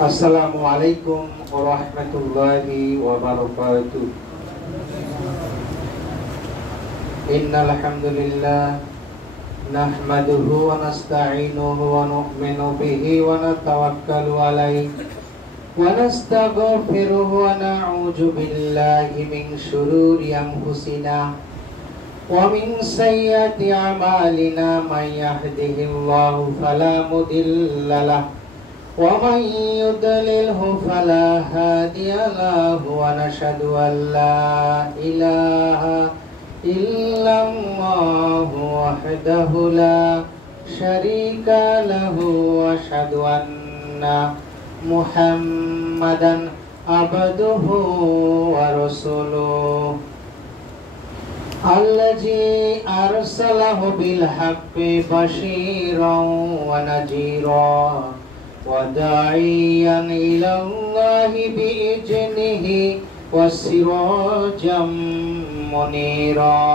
আসসালামু আলাইকুম ওয়া রাহমাতুল্লাহি ওয়া বারাকাতুহু। ইন্নাল হামদুলিল্লাহ নাহমাদুহু ওয়া নাস্তাঈনুহু ওয়া নু'মিনু বিহি ওয়া নাতাওয়াক্কালু আলাইহি ওয়া নাস্তাগফিরুহু ওয়া না'উযু বিল্লাহি মিন শুরুরি আনফুসিনা ওয়া মিন সাইয়্যাতি আমালিনা মান ইয়াহদিহিল্লাহু ফালা মুদিল্লা লাহু ومن يضلله فلا هادي له ونشهد أن لا إله إلا الله وحده لا شريك له وأشهد أن محمدا عبده ورسوله الذي أرسله بالحق بشيرا ونذيرا وداعيا إلى الله بإذنه وسراجا منيرا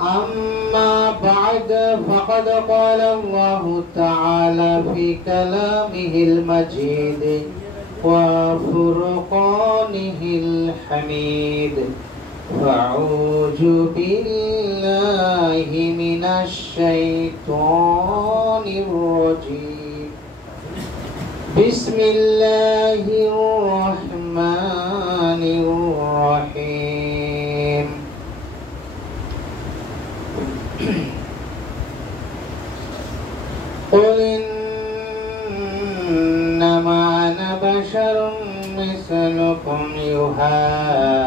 أما بعد فقد قال الله تعالى في كلامه المجيد وفرقانه الحميد فأعوذ بالله من الشيطان الرجيم بسم الله الرحمن الرحيم قل إنما أنا بشر مثلكم يوحى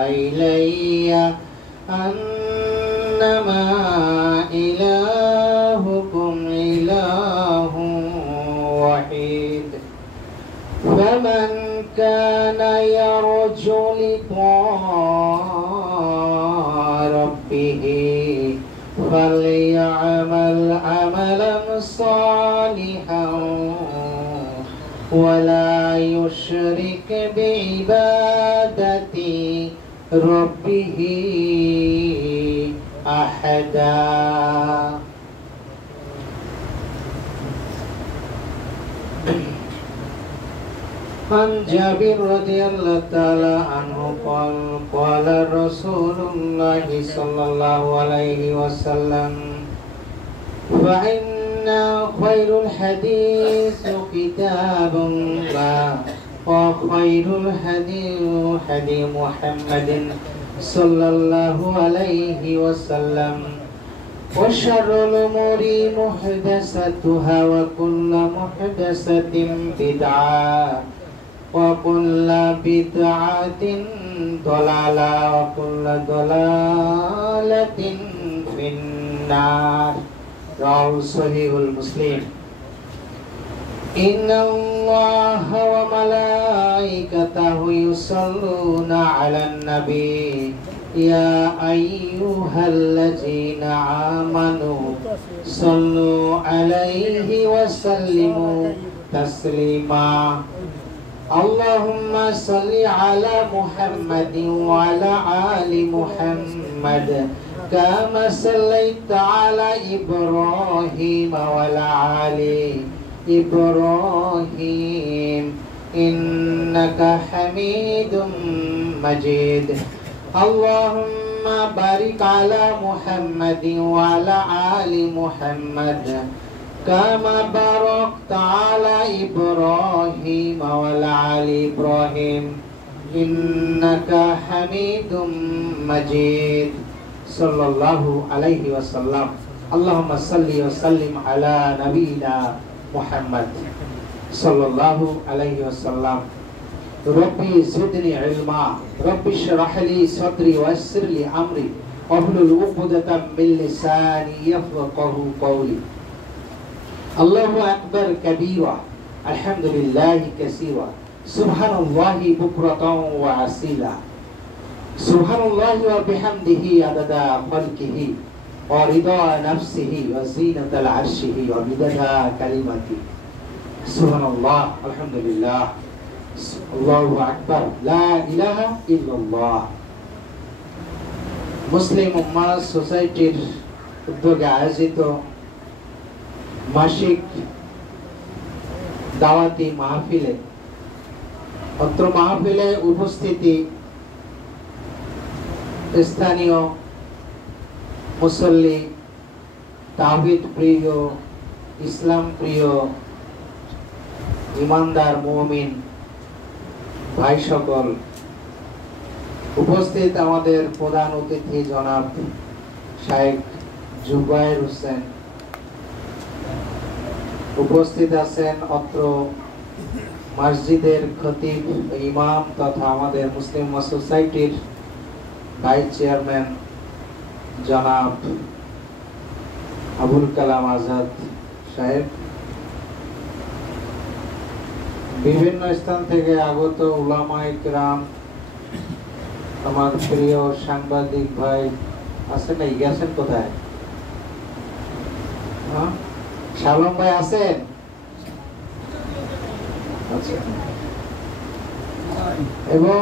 إلي أنما إلهكم إله واحد فمن كان يرجو لقاء ربه فليعمل عملا صالحا ولا يشرك بعبادة ربه أحدا عن جابر رضي الله تعالى عنه قال قال رسول الله صلى الله عليه وسلم فإن خير الحديث كتاب الله وخير الهدي هدي محمد صلى الله عليه وسلم وشر الأمور محدثاتها وكل محدثة بدعة وكل بدعة ضلالة وكل ضلالة في النار رواه صحيح مسلم إن الله وملائكته يصلون على النبي يا أيها الذين آمنوا صلوا عليه وسلموا تسليما اللهم صل على محمد وعلى آل محمد كما صليت على إبراهيم وعلى آل إبراهيم إنك حميد مجيد اللهم بارك على محمد وعلى آل محمد كما باركت على إبراهيم وعلى آل إبراهيم إنك حميد مجيد صلى الله عليه وسلم اللهم صل وسلم على نبينا محمد صلى الله عليه وسلم ربي زدني علما ربي اشرح لي صدري ويسر لي أمري واحلل عقدة من لساني يفقهوا قولي الله أكبر كبيرا الحمد لله كثيرا سبحان الله بكرة وأصيلا سبحان الله وبحمده عدد خلقه ورضا نفسه وزينة العرشه ومدد كلمته سبحان الله الحمد لله الله أكبر لا إله إلا الله মুসলিম উম্মাহ সোসাইটির উদ্যোগে আয়োজিত মাসিক দাওয়াতি মাহফিলে অত্র মাহফিলে উপস্থিতি স্থানীয় মুসল্লি, তাওহীদ প্রিয়, ইসলাম প্রিয়, ইমানদার মুমিন ভাই সকল, উপস্থিত আমাদের প্রধান অতিথি জনাব শাইখ জুবায়ের হোসেন, উপস্থিত আছেন অত্র মসজিদের খতিব ইমাম তথা আমাদের মুসলিম সোসাইটির ভাইস চেয়ারম্যান জনাব আবুল কালাম আজাদ সাহেব, বিভিন্ন স্থান থেকে আগত উলামায়ে কিরাম, আমার প্রিয় সাংবাদিক ভাই আছেন, এই গেছেন কোথায়? শালম ভাই আছেন? এবং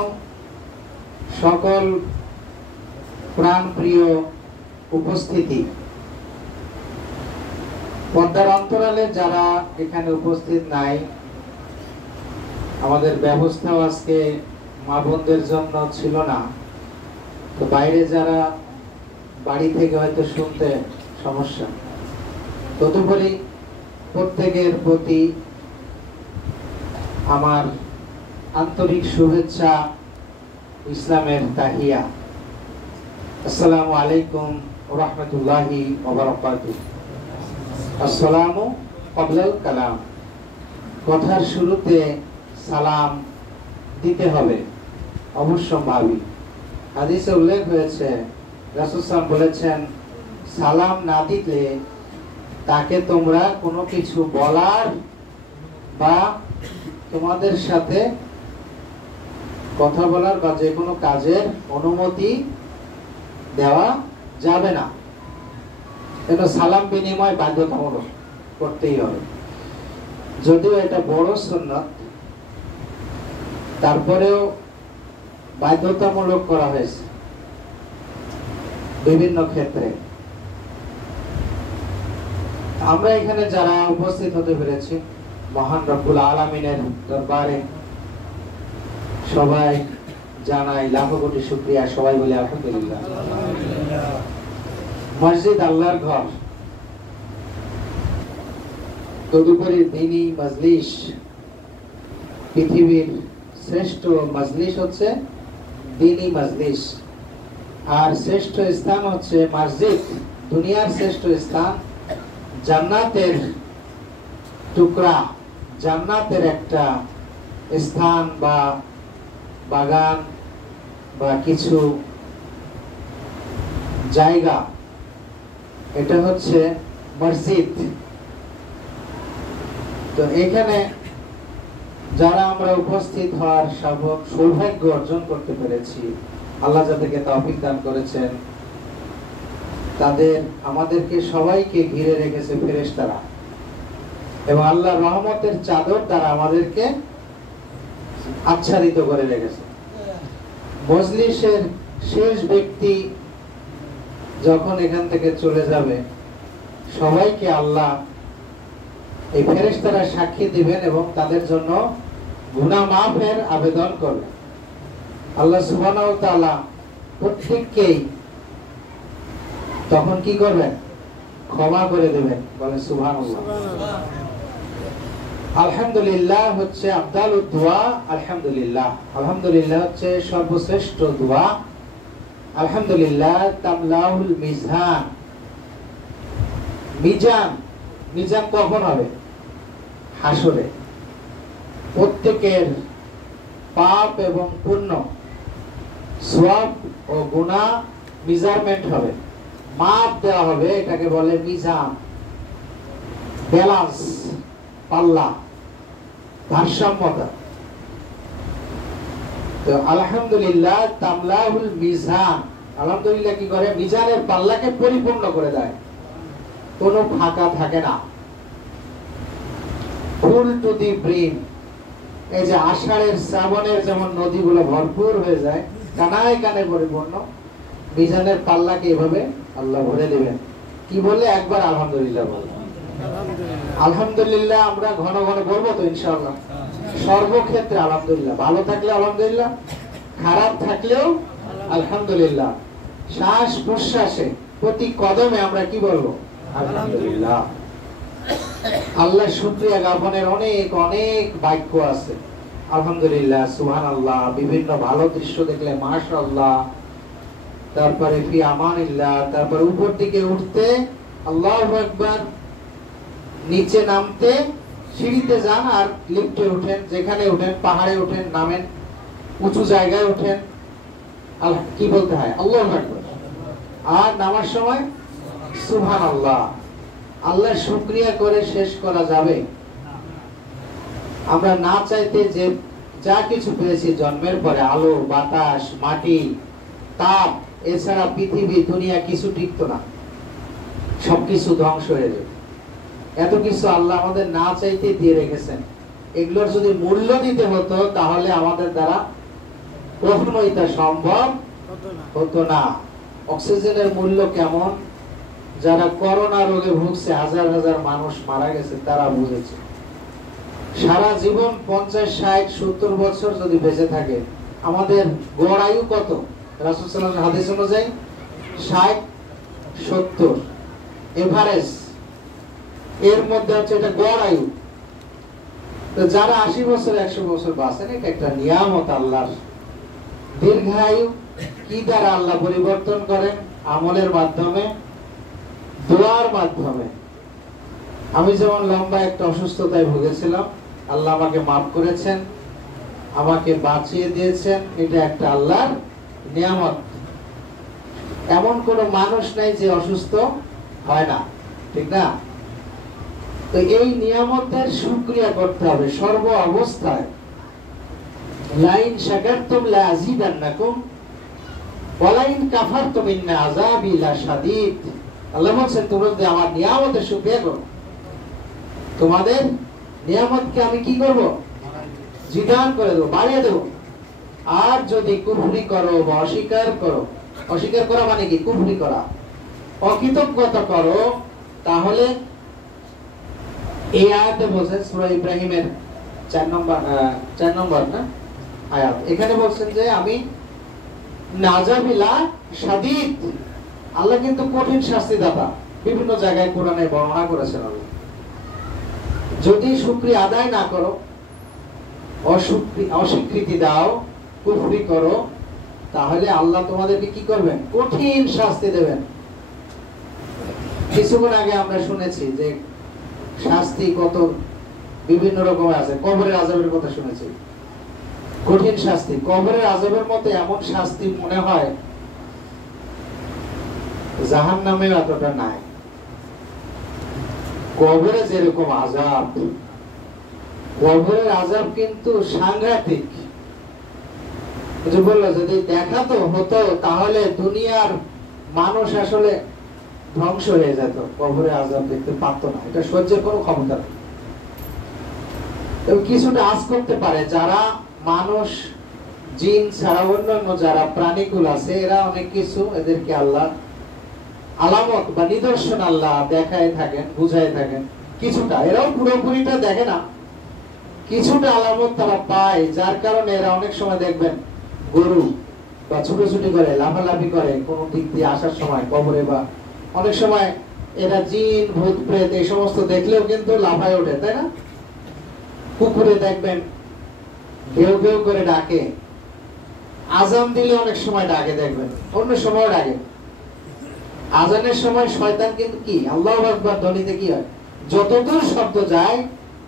সকল প্রাণপ্রিয় উপস্থিতি, পর্দার অন্তরালে যারা এখানে উপস্থিত নাই, আমাদের ব্যবস্থাও আজকে মা বোনদের জন্য ছিল না, তো বাইরে যারা বাড়ি থেকে হয়তো শুনতে সমস্যা, তদুপরি প্রত্যেকের প্রতি আমার আন্তরিক শুভেচ্ছা, ইসলামের তাহিয়া। আসসালামু আলাইকুম ওয়া রাহমাতুল্লাহি ওয়া বারাকাতুহু। আসসালামু ক্বাবলাল কালাম, কথার শুরুতে সালাম দিতে হবে অবশ্যম্ভাবী। হাদিসে উল্লেখ হয়েছে, রাসূল সাল্লাল্লাহু বলেছেন, সালাম না দিলে তাকে তোমরা কোনো কিছু বলার বা তোমাদের সাথে কথা বলার বা যে কোনো কাজের অনুমতি দেওয়া যাবে না। এটা সালাম বিনিময় বাধ্যতামূলক করতেই হবে, যদিও এটা বড় সুন্নাত, তারপরেও বাধ্যতামূলক করা হয়েছে বিভিন্ন ক্ষেত্রে। আমরা এখানে যারা উপস্থিত হতে পেরেছি, মহান রব্বুল আলামিনের দরবারে সবাই জানাই লাখো কোটি শুকরিয়া, সবাই বলে আলহামদুলিল্লাহ। মসজিদ আল্লাহর ঘর, তদুপরি দ্বীনি মজলিস, পৃথিবীর শ্রেষ্ঠ মজলিস হচ্ছে দ্বীনি মজলিস, আর শ্রেষ্ঠ স্থান হচ্ছে মসজিদ। দুনিয়ার শ্রেষ্ঠ স্থান জান্নাতের টুকরা, জান্নাতের একটা স্থান বা বাগান বা কিছু জায়গা, এটা হচ্ছে মসজিদ। তো এখানে যারা আমরা উপস্থিত হওয়ার সৌভাগ্য অর্জন করতে পেরেছি, আল্লাহ যাদেরকে তৌফিক দান করেছেন, তাদের আমাদেরকে সবাইকে ঘিরে রেখেছে ফেরেশতারা, এবং আল্লাহর রহমতের চাদর দ্বারা আমাদেরকে আচ্ছাদিত করে রেখেছে। মজলিসের শেষ ব্যক্তি যখন এখান থেকে চলে যাবে, সবাইকে আল্লাহ এই ফেরেশতারা সাক্ষী দিবেন এবং তাদের জন্য গুনাহ মাফের আবেদন করবেন। আল্লাহ সুবহানাহু ওয়া তাআলা প্রত্যেককেই তখন কি করবেন? ক্ষমা করে দেবেন। বলেন সুবহানাল্লাহ। আলহামদুলিল্লাহ হচ্ছে আফদালুদ দুআ। আলহামদুলিল্লাহ, আলহামদুলিল্লাহ হচ্ছে সর্বশ্রেষ্ঠ দোয়া। আলহামদুলিল্লাহ তামলাউল মিজান। মিজান, মিজান কখন হবে? হাসরে। প্রত্যেকের পাপ এবং পুণ্য, সওয়াব ও গুনাহ মেজারমেন্ট হবে, মাপ দেওয়া হবে। এটাকে বলে মিজান, ব্যালেন্স, পাল্লা, ভারসাম্যতা। তো আলহামদুলিল্লাহ তামলাউল মিজান, আলহামদুলিল্লাহ কি করে? মিজানের পাল্লাকে পরিপূর্ণ করে দেয়, কোনো ফাঁকা থাকে না। ফুল টু দি ব্রিম। এই যে আষাঢ়ের শ্রাবণের যেমন নদীগুলো ভরপুর হয়ে যায়, কানায় কানে পরিপূর্ণ, মিজানের পাল্লাকে এভাবে আল্লাহ ভরে দিবেন। কি বলে? একবার আলহামদুলিল্লাহ বলে। আলহামদুলিল্লাহ আমরা ঘন ঘন বলবো তো ইনশাআল্লাহ। সর্বক্ষেত্রে আলহামদুলিল্লাহ। ভালো থাকলে আলহামদুলিল্লাহ, খারাপ থাকলেও আলহামদুলিল্লাহ। শ্বাস প্রশ্বাসে প্রতি কদমে আমরা কি বলবো? আলহামদুলিল্লাহ। আল্লাহ শুকরিয়া জ্ঞাপনের অনেক অনেক বাক্য আছে। আলহামদুলিল্লাহ, সুবহানাল্লাহ, বিভিন্ন ভালো দৃশ্য দেখলে মাশাআল্লাহ, তারপরে ফি আমানিল্লাহ, তারপরে উপর দিকে উঠতে আল্লাহু আকবার, নিচে নামতে সিঁড়িতে যান আর লিফটে উঠেন, যেখানে উঠেন, পাহাড়ে উঠেন, নামেন, উঁচু জায়গায় উঠেন, কি বলতে হয়? আল্লাহু আকবার। আর নামার সময় সুবহানাল্লাহ। আল্লাহ শুকরিয়া করে শেষ করা যাবে? আমরা না চাইতে যে যা কিছু পেয়েছি জন্মের পরে, আলো, বাতাস, মাটি, তাপ, এছাড়া পৃথিবী দুনিয়া কিছু টিকতো না, সবকিছু ধ্বংস হয়ে যাবে। এত কিছু আল্লাহ আমাদের না চাইতে দিয়ে রেখেছেন। এগুলোর যদি মূল্য দিতে হতো তাহলে আমাদের দ্বারা কখনোই তা সম্ভব হতো না। অক্সিজেনের মূল্য কেমন? যারা করোনা রোগে ভুগছে, হাজার হাজার মানুষ মারা গেছে, তারা বুঝেছে। সারা জীবন 50, 60, 70 বছর যদি বেঁচে থাকে, আমাদের গড় আয়ু কত? রাসূল সাল্লাল্লাহু আলাইহি হাদিস অনুযায়ী 60, 70 এভারেজ, এর মধ্যে হচ্ছে এটা গড় আয়ু। তো যারা 80 বছর 100 বছর বাঁচেন, এটা একটা নিয়ামত আল্লাহর। দীর্ঘায়ু কি দ্বারা আল্লাহ পরিবর্তন করেন? আমলের মাধ্যমে, দোয়ার মাধ্যমে। আমি যেমন লম্বা একটা অসুস্থতায় ভুগেছিলাম, আল্লাহ আমাকে মাফ করেছেন, আমাকে বাঁচিয়ে দিয়েছেন, এটা একটা আল্লাহর নিয়ামত। এমন কোন মানুষ নাই যে অসুস্থ হয় না, ঠিক না? তো এই নিয়ামতের শুকরিয়া করতে হবে সর্ব অবস্থায়। লাইন শাকারতুম লা আযীদান্নাকুম ওয়া লাইন কাফারতুম ইন্না আযাবি লাশাদীদ। আল্লাহ বলেন, তোমরা যদি আমার নিয়ামতের শুকরিয়া করো, তোমাদের নিয়ামতকে আমি কি করব? জিদান করে দেব, বাড়িয়ে দেব। আর যদি কুফরি করো বা অস্বীকার করো, অস্বীকার করা মানে কি? কুফরি করা, অকৃতজ্ঞতা করো, তাহলে এই আয়াতে বলছেন, সূরা ইব্রাহিমের 4 নম্বর না আয়াত, এখানে বলছেন যে আমি নাযাবিলা শাদীদ, আল্লাহ কিন্তু কঠিন শাস্তিদাতা। বিভিন্ন জায়গায় কোরআনে বর্ণনা করেছেন আল্লাহ। যদি শুকরিয়া আদায় না করো, অস্বীকৃতি দাও, কুফরি করো, তাহলে আল্লাহ তোমাদেরকে কি করবেন? কঠিন শাস্তি দেবেন। কিছুক্ষণ আগে আমরা শুনেছি যে শাস্তি কত বিভিন্ন রকমের আছে। কবরের আযাবের কথা শুনেছি, কঠিন শাস্তি। কবরের আযাবের মতো এমন শাস্তি মনে হয় জাহান্নামে এতটা নাই। কবরে যেরকম আযাব, কবরের আযাব কিন্তু সাংঘাতিক। বললো যদি দেখাতো হতো তাহলে দুনিয়ার মানুষ আসলে ধ্বংস হয়ে যেত, কবরে আযাব দেখতে পারত না, এটা সহ্যের কোনো ক্ষমতা নেই। কিছুটা আজ করতে পারে যারা মানুষ, জিন ছাড়া অন্যান্য যারা প্রাণীকুল আছে, এরা অনেক কিছু, এদেরকে আল্লাহ আলামত বা নিদর্শন আল্লাহ দেখায় থাকেন, বুঝায় থাকেন কিছুটা। এরাও পুরোপুরিটা দেখে না, কিছুটা আলামত তারা পায়, যার কারণে এরা অনেক সময় দেখবেন গরু বা ছুটোছুটি করে, লাফালাফি করে কোন দিক দিয়ে আসার সময় কবরে, বা অনেক সময় এরা জিন, ভূত, প্রেত এই সমস্ত দেখলেও কিন্তু লাফায় ওঠে, তাই না? কুকুরে দেখবেন ঘেউ ঘেউ করে ডাকে, আজান দিলে অনেক সময় ডাকে, দেখবেন অন্য সময় ডাকে। আজানের সময় শয়তান কিন্তু কি আল্লাহু আকবার ধ্বনিতে কি হয়? যতদূর শব্দ যায়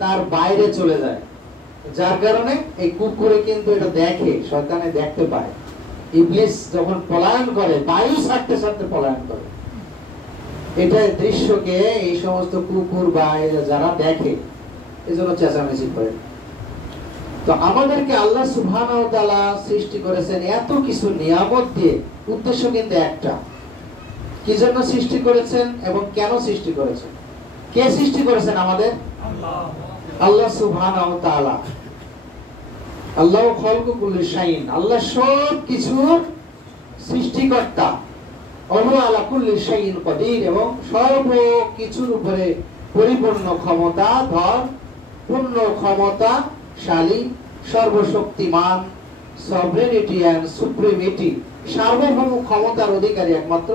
তার বাইরে চলে যায়, যার কারণে এই কুকুরে কিন্তু এটা দেখে, শয়তানে দেখতে পায়। ইবলিস যখন পলায়ন করে, বায়ু ছাড়তে ছাড়তে পলায়ন করে, এটা দৃশ্যকে এই সমস্ত কুকুর বা যারা দেখে, এজন্য চেঁচামেচি করে। তো আমাদেরকে আল্লাহ সুবহানাহু ওয়া তাআলা সৃষ্টি করেছেন এত কিছু নিয়ামত দিয়ে, উদ্দেশ্য কিন্তু একটা। কি জন্য সৃষ্টি করেছেন এবং কেন সৃষ্টি করেছেন? কে সৃষ্টি করেছেন? আমাদের আল্লাহ সুবহানাহু ওয়া তাআলা। আল্লাহু খালকু কুল্লি শাইইন, আল্লাহ সব কিছুর সৃষ্টিকর্তা। ওয়া আলা কুল্লি শাইইন কাদির, এবং সব কিছুর উপরে পরিপূর্ণ ক্ষমতা ধর, পূর্ণ ক্ষমতা শক্তিশালী, সর্বশক্তিমান, সভরেনিটি এন্ড সুপ্রিমিটি, সার্বভৌম ক্ষমতার অধিকারী একমাত্র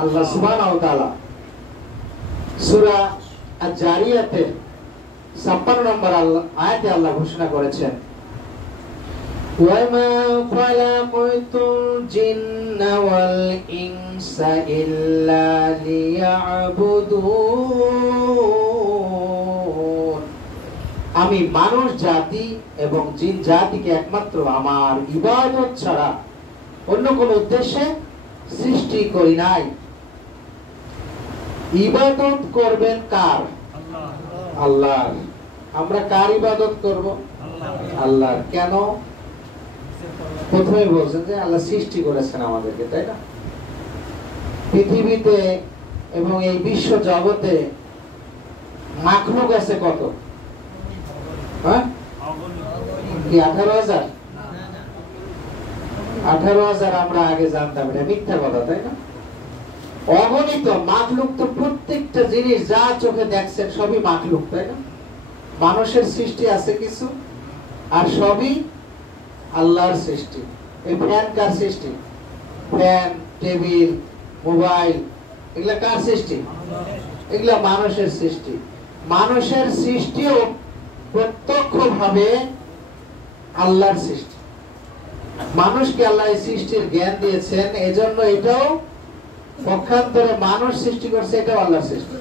আল্লাহ সুবহানাহু ওয়া তাআলা। সূরা আয-জারিয়াতের 56 নম্বর আয়াতে আল্লাহ ঘোষণা করেছেন, ওয়ামা খালাকাতুল জিন্না ওয়াল ইনসা ইল্লা লিয়াবুদুন, আমি মানুষ জাতি এবং জিন জাতিকে একমাত্র আমার ইবাদত ছাড়া অন্য কোন উদ্দেশ্যে সৃষ্টি করি নাই। ইবাদত করবেন কার? আল্লাহর। আমরা কার ইবাদত করব? আল্লাহর। কেন? প্রথমে বলছেন যে আল্লাহ সৃষ্টি করেছেন আমাদেরকে, তাই না? পৃথিবীতে এবং এই বিশ্ব জগতে মাখলুক আছে কত? হ্যাঁ, কি 18,000? 18,000 আমরা আগে জানতাম, এটা মিথ্যা কথা, তাই না? অগণিত মাখলুক। তো প্রত্যেকটা জিনিস যা চোখে দেখছেন সবই মাখলুক, তাই না? মানুষের সৃষ্টি আছে কিছু, আর সবই আল্লাহর সৃষ্টি। এই ফ্যান কার সৃষ্টি? ফ্যান, টেবিল, মোবাইল, এগুলা কার সৃষ্টি? এগুলা মানুষের সৃষ্টি। মানুষের সৃষ্টিও প্রত্যক্ষভাবে আল্লাহর সৃষ্টি। মানুষকে আল্লাহ এই সৃষ্টির জ্ঞান দিয়েছেন, এজন্য এটাও পক্ষান্তরে মানুষ সৃষ্টি করছে, এটাও আল্লাহর সৃষ্টি।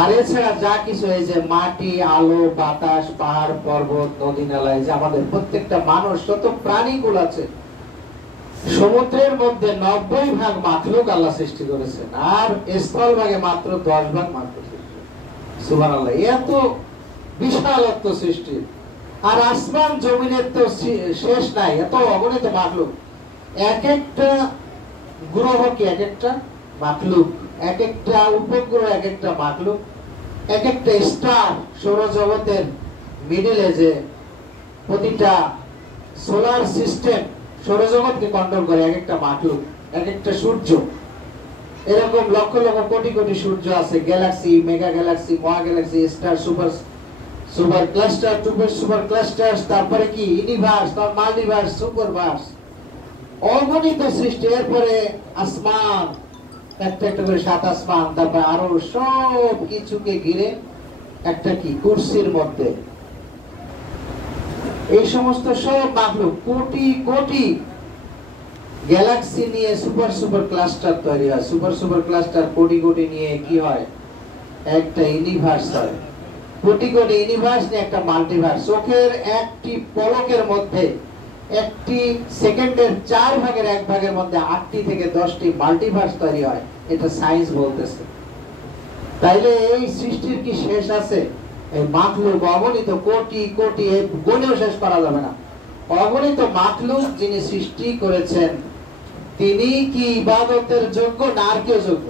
আর এছাড়া যা কিছু, এই যে মাটি, আলো, বাতাস, পাহাড়, পর্বত, নদী, নালা, এই যে আমাদের প্রত্যেকটা মানুষ, যত প্রাণীগুলো আছে, সমুদ্রের মধ্যে 90% মাখলুক আল্লাহ সৃষ্টি করেছেন, আর স্থল ভাগে মাত্র 10% মাত্র সৃষ্টি। সুবহানাল্লাহ, এত বিশালত্ব সৃষ্টি। আর আসমান জমিনের তো শেষ নাই, এত অগণিত মাখলুক। এক একটা গ্রহ কি এক একটা মাখলুক, এক একটা উপগ্রহ এক একটা মাখলুক, এক একটা স্টার, সৌরজগতের মিডলে যে প্রতিটা সোলার সিস্টেম সৌরজগৎকে কন্ট্রোল করে, এক একটা মাখলুক, এক একটা সূর্য। এরকম লক্ষ লক্ষ কোটি কোটি সূর্য আছে, গ্যালাক্সি, মেগা গ্যালাক্সি, মহা Galaxy, star, super super cluster, super cluster, তারপরে কি ইউনিভার্স, তারপর মাল্টিভার্স, সুপারভার্স, অগণিত সৃষ্টি। এরপরে আসমান, একটা একটা করে 7 আসমান, তারপর আরো সব কিছুকে ঘিরে একটা কি কুরসির মধ্যে এই সমস্ত সব মাখলুক, কোটি কোটি গ্যালাক্সি নিয়ে সুপার ক্লাস্টার তৈরি হয়। সুপার ক্লাস্টার কোটি কোটি নিয়ে কি হয়? একটা ইউনিভার্স হয়। কোটি কোটি ইউনিভার্স নিয়ে একটা মাল্টিভার্স। চোখের একটি পলকের মধ্যে, একটি সেকেন্ডের 1/4 মধ্যে 8টি থেকে 10টি মাল্টিভার্স তৈরি হয়, এটা সায়েন্স বলতেছে। তাইলে এই সৃষ্টির কি শেষ আছে? এই মাখলুক অগণিত কোটি কোটি, গুণেও শেষ করা যাবে না। অগণিত মাখলুক যিনি সৃষ্টি করেছেন, তিনি কি ইবাদতের যোগ্য না আর কেউ যোগ্য?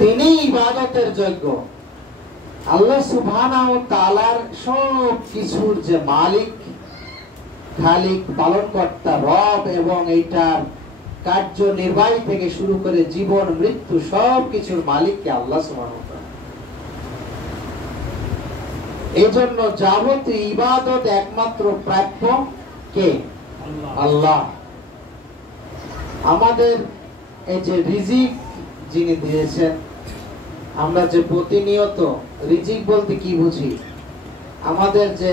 তিনি ইবাদতের যোগ্য। আল্লাহ সুবহানাহু ওয়া তাআলার সব কিছুর যে মালিক, খালিক, পালনকর্তা, রব, এবং এইটার কার্যনির্বাহী থেকে শুরু করে জীবন মৃত্যু সব কিছুর মালিককে আল্লাহ সুবহানাহু ওয়া তাআলা। এজন্য যাবতীয় ইবাদত একমাত্র প্রাপ্য কে? আল্লাহ। আমাদের এই যে রিজিক যিনি দিয়েছেন, আমরা যে প্রতিনিয়ত, রিজিক বলতে কি বুঝি? আমাদের যে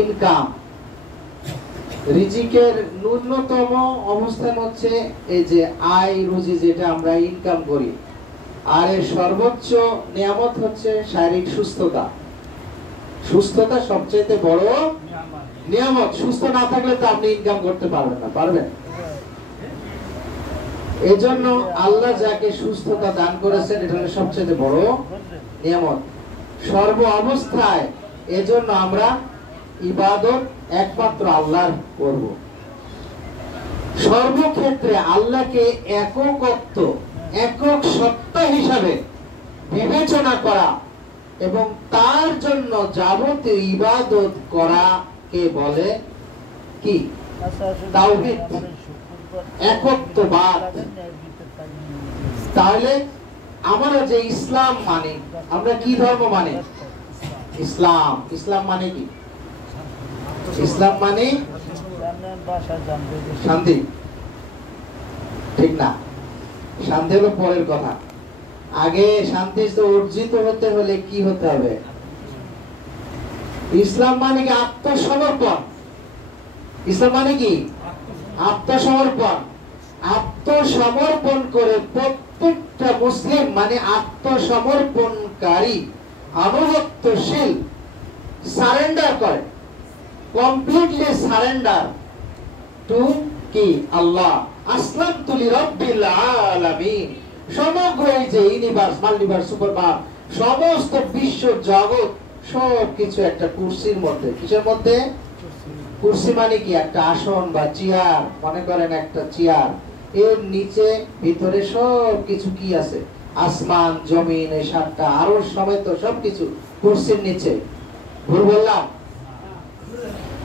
ইনকাম, রিজিকের ন্যূনতম অবস্থান হচ্ছে এই যে আয় রুজি, যেটা আমরা ইনকাম করি। আর এর সর্বোচ্চ নিয়ামত হচ্ছে শারীরিক সুস্থতা। সুস্থতা সবচেয়ে বড় নিয়ামত। সুস্থ না থাকলে তো আপনি ইনকাম করতে পারবেন না, পারবেন? এজন্য আল্লাহ যাকে সুস্থতা দান করেছেন, এটা হলো সবচেয়ে বড় নিয়ামত সর্ব অবস্থায়। এজন্য আমরা ইবাদত একমাত্র আল্লাহর করব। সর্বক্ষেত্রে আল্লাহকে একত্ব, একক সত্তা হিসাবে বিবেচনা করা এবং তার জন্য যাবতীয় ইবাদত করাকে বলে কি? তাওহীদ, একত্ববাদ। তাহলে আমরা যে ইসলাম মানি, আমরা কি ধর্ম মানি? ইসলাম। ইসলাম মানে কি? ইসলাম মানে শান্তি, ঠিক না? শান্তি হলো পরের কথা। আগে শান্তি অর্জিত হতে হলে কি হতে হবে? ইসলাম মানে কি? আত্মসমর্পণ। ইসলাম মানে কি? আত্মসমর্পণ। আত্মসমর্পণ করে প্রত্যেকটা মুসলিম মানে আত্মসমর্পণকারী, আনুগত্যশীল, সারেন্ডার করে, কমপ্লিটলি সারেন্ডার টু কি? আল্লাহ। আসলামতু লিরাব্বিল আলামিন। সমগ্র এই যে ইউনিভার্স, মাল্টিভার্স, সুপারভার্স, সমস্ত বিশ্ব জগৎ সবকিছু একটা কুরসির মধ্যে। কিসের মধ্যে? কুরসি মানে কি? একটা আসন বা চেয়ার, মনে করেন একটা চেয়ার, এর নিচে ভিতরে সবকিছু কি আছে? আসমান, জমিন, এই সাতটা আরশ সমেত সবকিছু কুরসির নিচে। ভুল বললাম?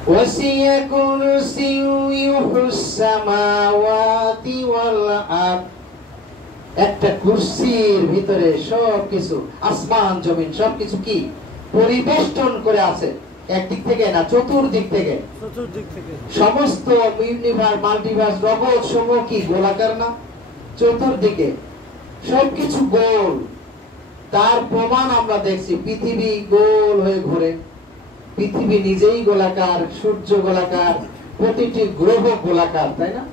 ওয়াসিয়া কুরসিয়ুহুস সামাওয়াতি ওয়াল আরদ। একটা কুরসির ভিতরে সবকিছু, আসমান জমিন সবকিছু কি পরিবেষ্টন করে আছে। একদিক থেকে না, চতুর্দিক থেকে। সমস্ত ইউনিভার্স, মাল্টিভার্স, জগৎ সমূহ কি গোলাকার না? চতুর্দিকে সবকিছু গোল। তার প্রমাণ আমরা দেখছি, পৃথিবী গোল হয়ে ঘোরে, পৃথিবী নিজেই গোলাকার, সূর্য গোলাকার, প্রতিটি গ্রহ গোলাকার, তাই না?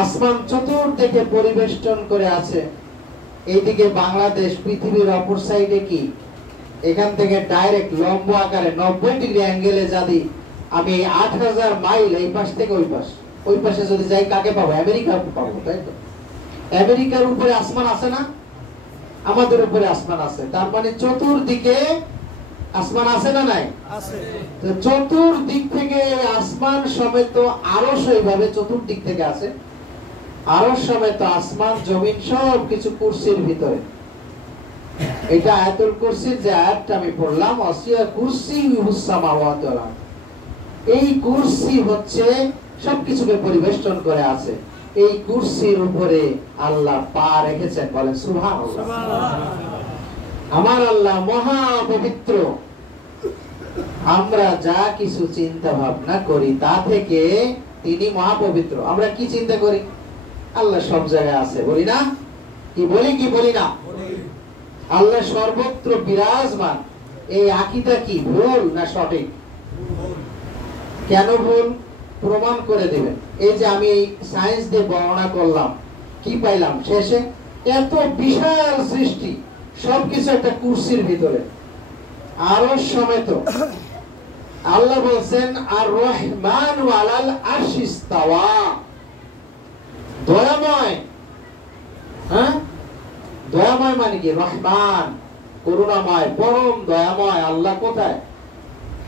আসমান চতুর্দিকে পরিবেষ্টন করে আছে। এইদিকে বাংলাদেশ, পৃথিবীর অপর সাইডে কি? এখান থেকে ডাইরেক্ট লম্ব আকারে 90 ডিগ্রি অ্যাঙ্গেলে যদি আমি 8000 মাইল এই পাশ থেকে ওই পাশে যদি যাই, কাকে পাবো? আমেরিকা পাবো, তাই তো? আমেরিকার উপরে আসমান আছে না? আমাদের উপরে আসমান আছে। তার মানে চতুর্দিকে আসমান আছে না নাই? আছে। তো চতুর্দিক থেকে আসমান সমেত আরশ এইভাবে চতুর্দিক থেকে আছে। আরশ সমেত আসমান, জমিন সবকিছু কুরসির ভিতরে। এটা আয়াতুল কুরসির যে আয়াতটা আমি পড়লাম, ওয়াসিয়া কুরসিয়ুহুস সামাওয়াতি ওয়াল আরদ। এই কুরসি হচ্ছে সবকিছুকে পরিবেষ্টন করে আছে। এই কুরসির উপরে আল্লাহ পা রেখেছেন, বলেন সুবহানাল্লাহ। আমার আল্লাহ মহা পবিত্র। আমরা যা কিছু চিন্তা ভাবনা করি তা থেকে তিনি মহা পবিত্র। আমরা কি চিন্তা করি? আল্লাহ সব জায়গায় আছে, বলি না? কি বলি কি বলি না? আল্লাহ সর্বত্র বিরাজমান। এই আকীদা কি ভুল না সঠিক? কেন ভুল? প্রমাণ করে দিবেন। এই যে আমি এই সায়েন্স দিয়ে বর্ণনা করলাম, কি পাইলাম শেষে? এত বিশাল সৃষ্টি, সবকিছু একটা কুরসির ভিতরে, আরশ সমেত। আল্লাহ বলছেন আর রহমানু আলাল আরশি ইস্তাওয়া। দয়াময়। হ্যাঁ, দয়াময় মানে কি? রহমান, করুণাময়, পরম দয়াময় আল্লাহ কোথায়?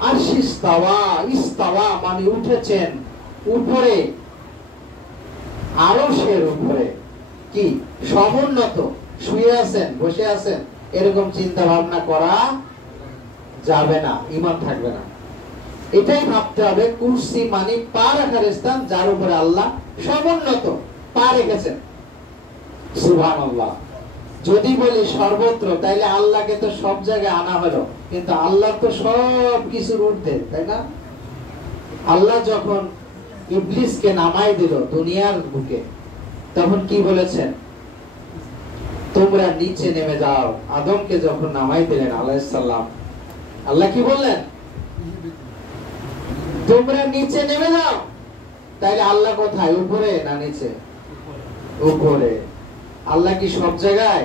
আরশি ইস্তাওয়া। ইস্তাওয়া মানে উঠেছেন উপরে, আরশের উপরে। কি সমুন্নত, শুয়ে আছেন, বসে আছেন, এরকম চিন্তা ভাবনা করা যাবে না, ঈমান থাকবে না। এটাই ভাবতে হবে, কুরসি মানে পা রাখার স্থান, যার উপরে আল্লাহ সমুন্নত পা রেখেছেন। সুবহানাল্লাহ। যদি বলি সর্বত্র, তাইলে আল্লাহকে তো সব জায়গায় আনা হলো, কিন্তু আল্লাহ তো সব কিছুর ঊর্ধ্বে, তাই না? আল্লাহ যখন ইবলিসকে নামাই দিল দুনিয়ার বুকে, তখন কি বলেছেন? তোমরা নিচে নেমে যাও। আদমকে যখন নামাই দিলেন আলাইহিস সালাম, আল্লাহ কি বললেন? তোমরা নিচে নেমে যাও। তাইলে আল্লাহ কোথায়? উপরে না নিচে? উপরে। আল্লাহ কি সব জায়গায়?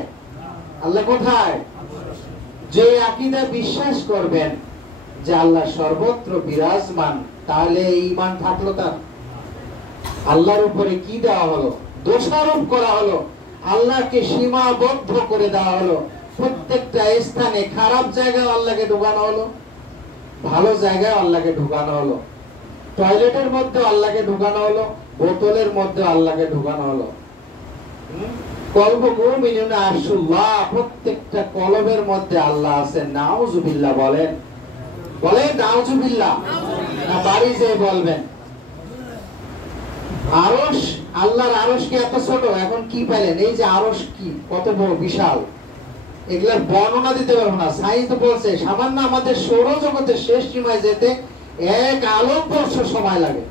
আল্লাহ কোথায়? যে আকীদা বিশ্বাস করবেন যে আল্লাহ সর্বত্র বিরাজমান, তাহলে ঈমান থাকলো তার? আল্লাহর উপরে কি দেওয়া হলো? দোষারোপ করা হলো, আল্লাহকে সীমাবদ্ধ করে দেওয়া হলো। প্রত্যেকটা স্থানে খারাপ জায়গায় আল্লাহকে ঢুকানো হলো, ভালো জায়গায় আল্লাহকে ঢুকানো হলো। টয়লেটের মধ্যে আল্লাহকে ঢুকানো হলো, বোতলের মধ্যে আল্লাহকে ঢুকানো হলো। কলবুল মুমিনিনা আরশুল্লাহ, প্রত্যেকটা কলবের মধ্যে আল্লাহ আছেন। নাউজুবিল্লাহ বলেন, বলেন নাউজুবিল্লাহ, না বাড়ি যেয়ে বলবেন। আরশ, আল্লাহর আরশ কি এত ছোট? এখন কি পাইলেন? এই যে আরশ কি কত বড় বিশাল, এগুলার বর্ণনা দিতে পারবো না। সায়েন্স বলছে সামান্য আমাদের সৌরজগতের শেষ সীমায় যেতে 1 আলোকবর্ষ সময় লাগে,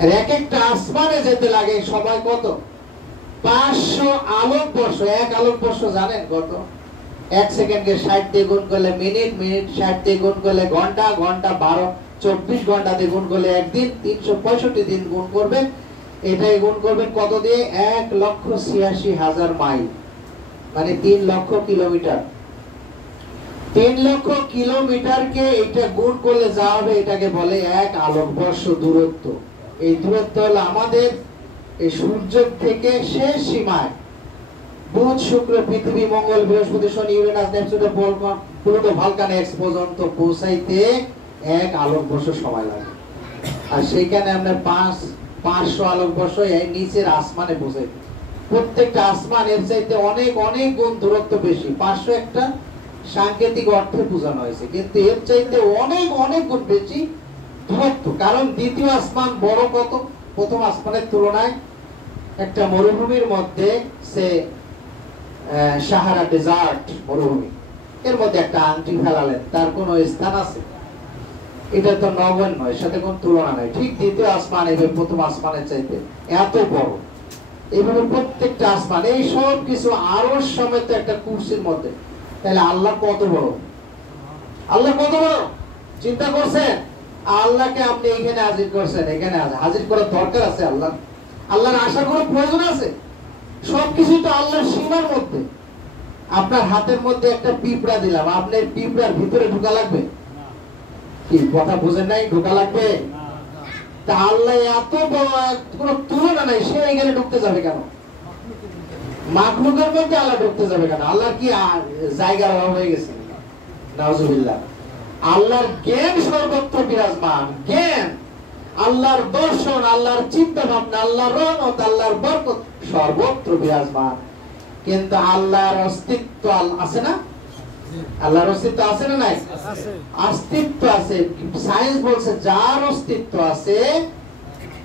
আর এক একটা আসমানে যেতে লাগে সময় কত? 500 আলোকবর্ষ। 1 আলোকবর্ষ জানেন কত? 1 সেকেন্ডকে 60 দিয়ে গুণ করলে মিনিট, মিনিট 60 দিয়ে গুণ করলে ঘন্টা, ঘন্টা 24 ঘন্টা দিয়ে গুণ করলে একদিন, 365 দিন গুণ করবেন, এটাই গুণ করবেন কত দিয়ে? 1,86,000 মাইল, মানে 3 লক্ষ কিলোমিটার। 3 লক্ষ কিলোমিটারকে এটা গুণ করলে যা হবে এটাকে বলে 1 আলোকবর্ষ দূরত্ব। এই দূরত্ব হলো আমাদের এই সূর্য থেকে শেষ সীমায় বুধ, শুক্র, পৃথিবী, মঙ্গল, বৃহস্পতি, শনি, Uranus, Neptune, Pluto, Vulcan X পর্যন্ত পৌঁছাইতে 1 আলোকবর্ষ সময় লাগে। আর সেইখানে আমরা 500 আলোকবর্ষ এই নিচের আসমানে পৌঁছাইতে। প্রত্যেকটা আসমান এর চাইতে অনেক অনেক গুণ দূরত্ব বেশি। 500 একটা সাংকেতিক অর্থে বোঝানো হয়েছে, কিন্তু এর চাইতে অনেক অনেক গুণ বেশি দূরত্ব। কারণ দ্বিতীয় আসমান বড় কত? প্রথম আসমানের তুলনায় একটা মরুভূমির মধ্যে সে সাহারা ডেজার্ট মরুভূমি, এর মধ্যে একটা আংটি ফেলালেন, তার কোনো স্থান আছে? এটা তো নগণ্য, এর সাথে কোনো তুলনা নাই। ঠিক দ্বিতীয় আসমান এভাবে প্রথম আসমানের চাইতে এত বড়। এইভাবে প্রত্যেকটা আসমান, এই সব কিছু আরশ সমেত একটা কুরসির মধ্যে। তাহলে আল্লাহ কত বড়? আল্লাহ কত বড় চিন্তা করছেন? আল্লাহকে আপনি এখানে হাজির করছেন, এখানে হাজির করার দরকার আছে? আল্লাহর আশা করার প্রয়োজন আছে? সবকিছু তো আল্লাহর সীমার মধ্যে। আপনার হাতের মধ্যে একটা পিঁপড়া দিলাম, আপনার পিঁপড়ার ভিতরে ঢোকা লাগবে? কি কথা বুঝেন নাই? ঢোকা লাগবে? তা আল্লাহ এত বড়, কোনো তুলনা নাই, সে এখানে ঢুকতে যাবে কেন? মাখলুকের মধ্যে আল্লাহ ঢুকতে যাবে কেন? আল্লাহর কি জায়গার অভাব হয়ে গেছে? নাউজুবিল্লাহ। আল্লাহর জ্ঞান সর্বত্র বিরাজমান। জ্ঞান, আল্লাহর দর্শন, আল্লাহর চিন্তা ভাবনা, আল্লাহর রহমত, আল্লাহর বরকত সর্বত্র বিরাজমান। কিন্তু আল্লাহর অস্তিত্ব আছে না? আল্লাহর অস্তিত্ব আছে না? নাই, অস্তিত্ব আছে। সায়েন্স বলছে যার অস্তিত্ব আছে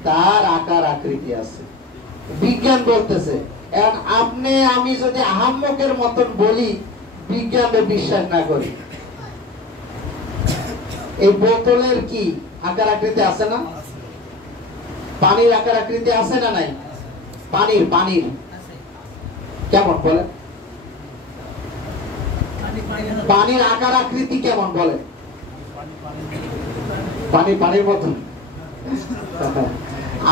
তার আকার আকৃতি আছে। বিজ্ঞান বলতেছে, এখন আপনি আমি যদি আহাম্মকের মতন বলি, বিজ্ঞানে বিশ্বাস না করি, এই বোতলের কি আকার আকৃতি আছে না? পানির আকার আকৃতি আছে না? নাই। পানির কেমন বলে? পানির আকার আকৃতি কেমন বলে? পানির মতন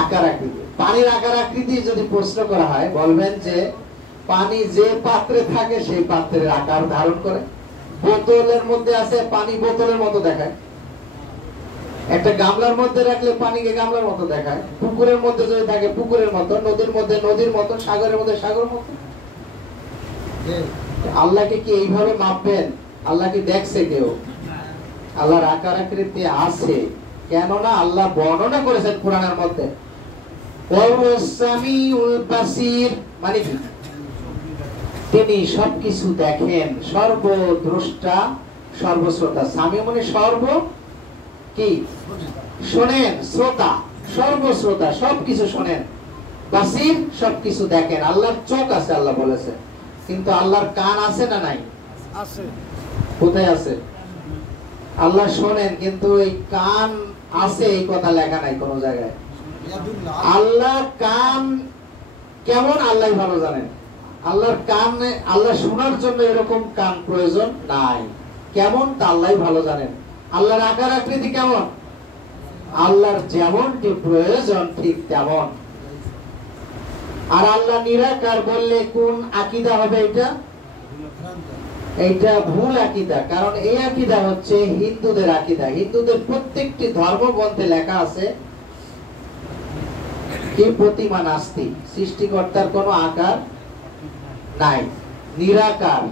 আকার আকৃতি। পানির আকার আকৃতি যদি প্রশ্ন করা হয়, বলবেন যে পানি যে পাত্রে থাকে সেই পাত্রের আকার ধারণ করে। বোতলের মধ্যে আছে, পানি বোতলের মতো দেখায়। একটা গামলার মধ্যে রাখলে পানিকে গামলার মতো দেখায়। পুকুরের মধ্যে যদি থাকে পুকুরের মতো, নদীর মধ্যে নদীর মতো, সাগরের মধ্যে সাগরের মতো। আল্লাহকে কি এইভাবে মাপবেন? আল্লাহ কি দেখছে কেউ? আল্লাহর আকার আকৃতি আছে, কেননা আল্লাহ বর্ণনা করেছেন কোরআনের মধ্যে। মানে কি? তিনি সবকিছু দেখেন, সর্বদ্রষ্টা, সর্বশ্রোতা। সামি মানে সর্ব কি শোনেন, শ্রোতা, সর্বশ্রোতা, সবকিছু শোনেন। বাসির, সবকিছু দেখেন। আল্লাহর চোখ আছে, আল্লাহ বলেছেন, কিন্তু আল্লাহর কান আছে না? নাই। আছে। কোথায় আছে? আল্লাহ শোনেন, কিন্তু এই কান আছে এই কথা লেখা নাই কোন জায়গায়। আল্লাহ কান কেমন আল্লাহ ভালো জানেন। আল্লাহর কান, আল্লাহ শোনার জন্য এরকম কান প্রয়োজন নাই। কেমন তা আল্লাহ ভালো জানেন। আল্লাহর আকার আকৃতি কেমন? আল্লাহর যেমনটি প্রয়োজন ঠিক তেমন। আর আল্লাহ নিরাকার বললে কোন আকীদা হবে? এইটা ভুল আকীদা। কারণ এই আকীদা হচ্ছে হিন্দুদের আকীদা। হিন্দুদের প্রত্যেকটি ধর্মগ্রন্থে লেখা আছে কি প্রতিমা নাস্তি, সৃষ্টিকর্তার কোনো আকার নাই, নিরাকার।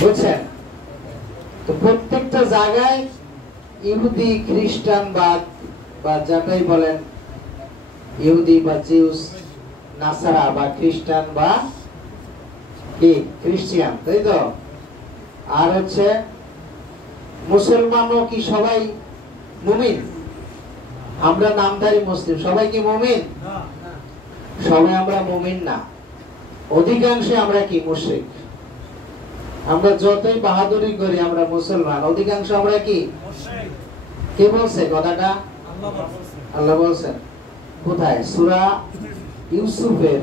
বুঝছেন? তো প্রত্যেকটা জায়গায় ইহুদি, খ্রিস্টান বা যাটাই বলেন, ইহুদি বা জিউস, নাসারা বা খ্রিস্টান বা কি খ্রিস্টিয়ান, তাই তো? আর হচ্ছে মুসলমানও কি সবাই মুমিন? আমরা নামধারী মুসলিম, সবাই কি মুমিন? সবাই আমরা মুমিন না। অধিকাংশে আমরা কি মুশরিক। আমরা যতই বাহাদুরি করি আমরা মুসলমান, অধিকাংশ আমরা কি মুশরিক। কে বলছে কথাটা? আল্লাহ বলছেন। কোথায়? সূরা ইউসুফের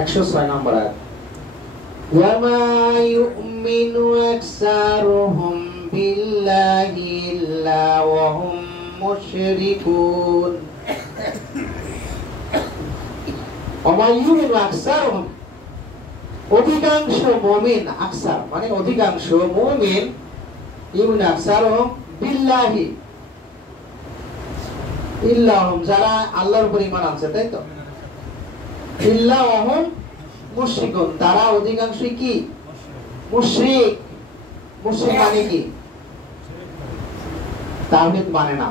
106 নম্বর আয়াত। ওয়া মা ইউমিনু আকসারুহুম বিল্লাহি ইল্লা ওয়া হুম মুশরিকুন। ওয়া মা ইউমিনু আকসারুহুম, অধিকাংশ মুমিন, আকসার মানে অধিকাংশ মুমিন, ইউমিনু আকসারুহুম বিল্লাহি, ইল্লাহুম যারা আল্লাহর উপর ঈমান আনছে, তাই তো, ইল্লাহুম মুশরিকুন তারা অধিকাংশই কি মুশরিক। মুশরিক মানে কি? তাওহীদ মানে না।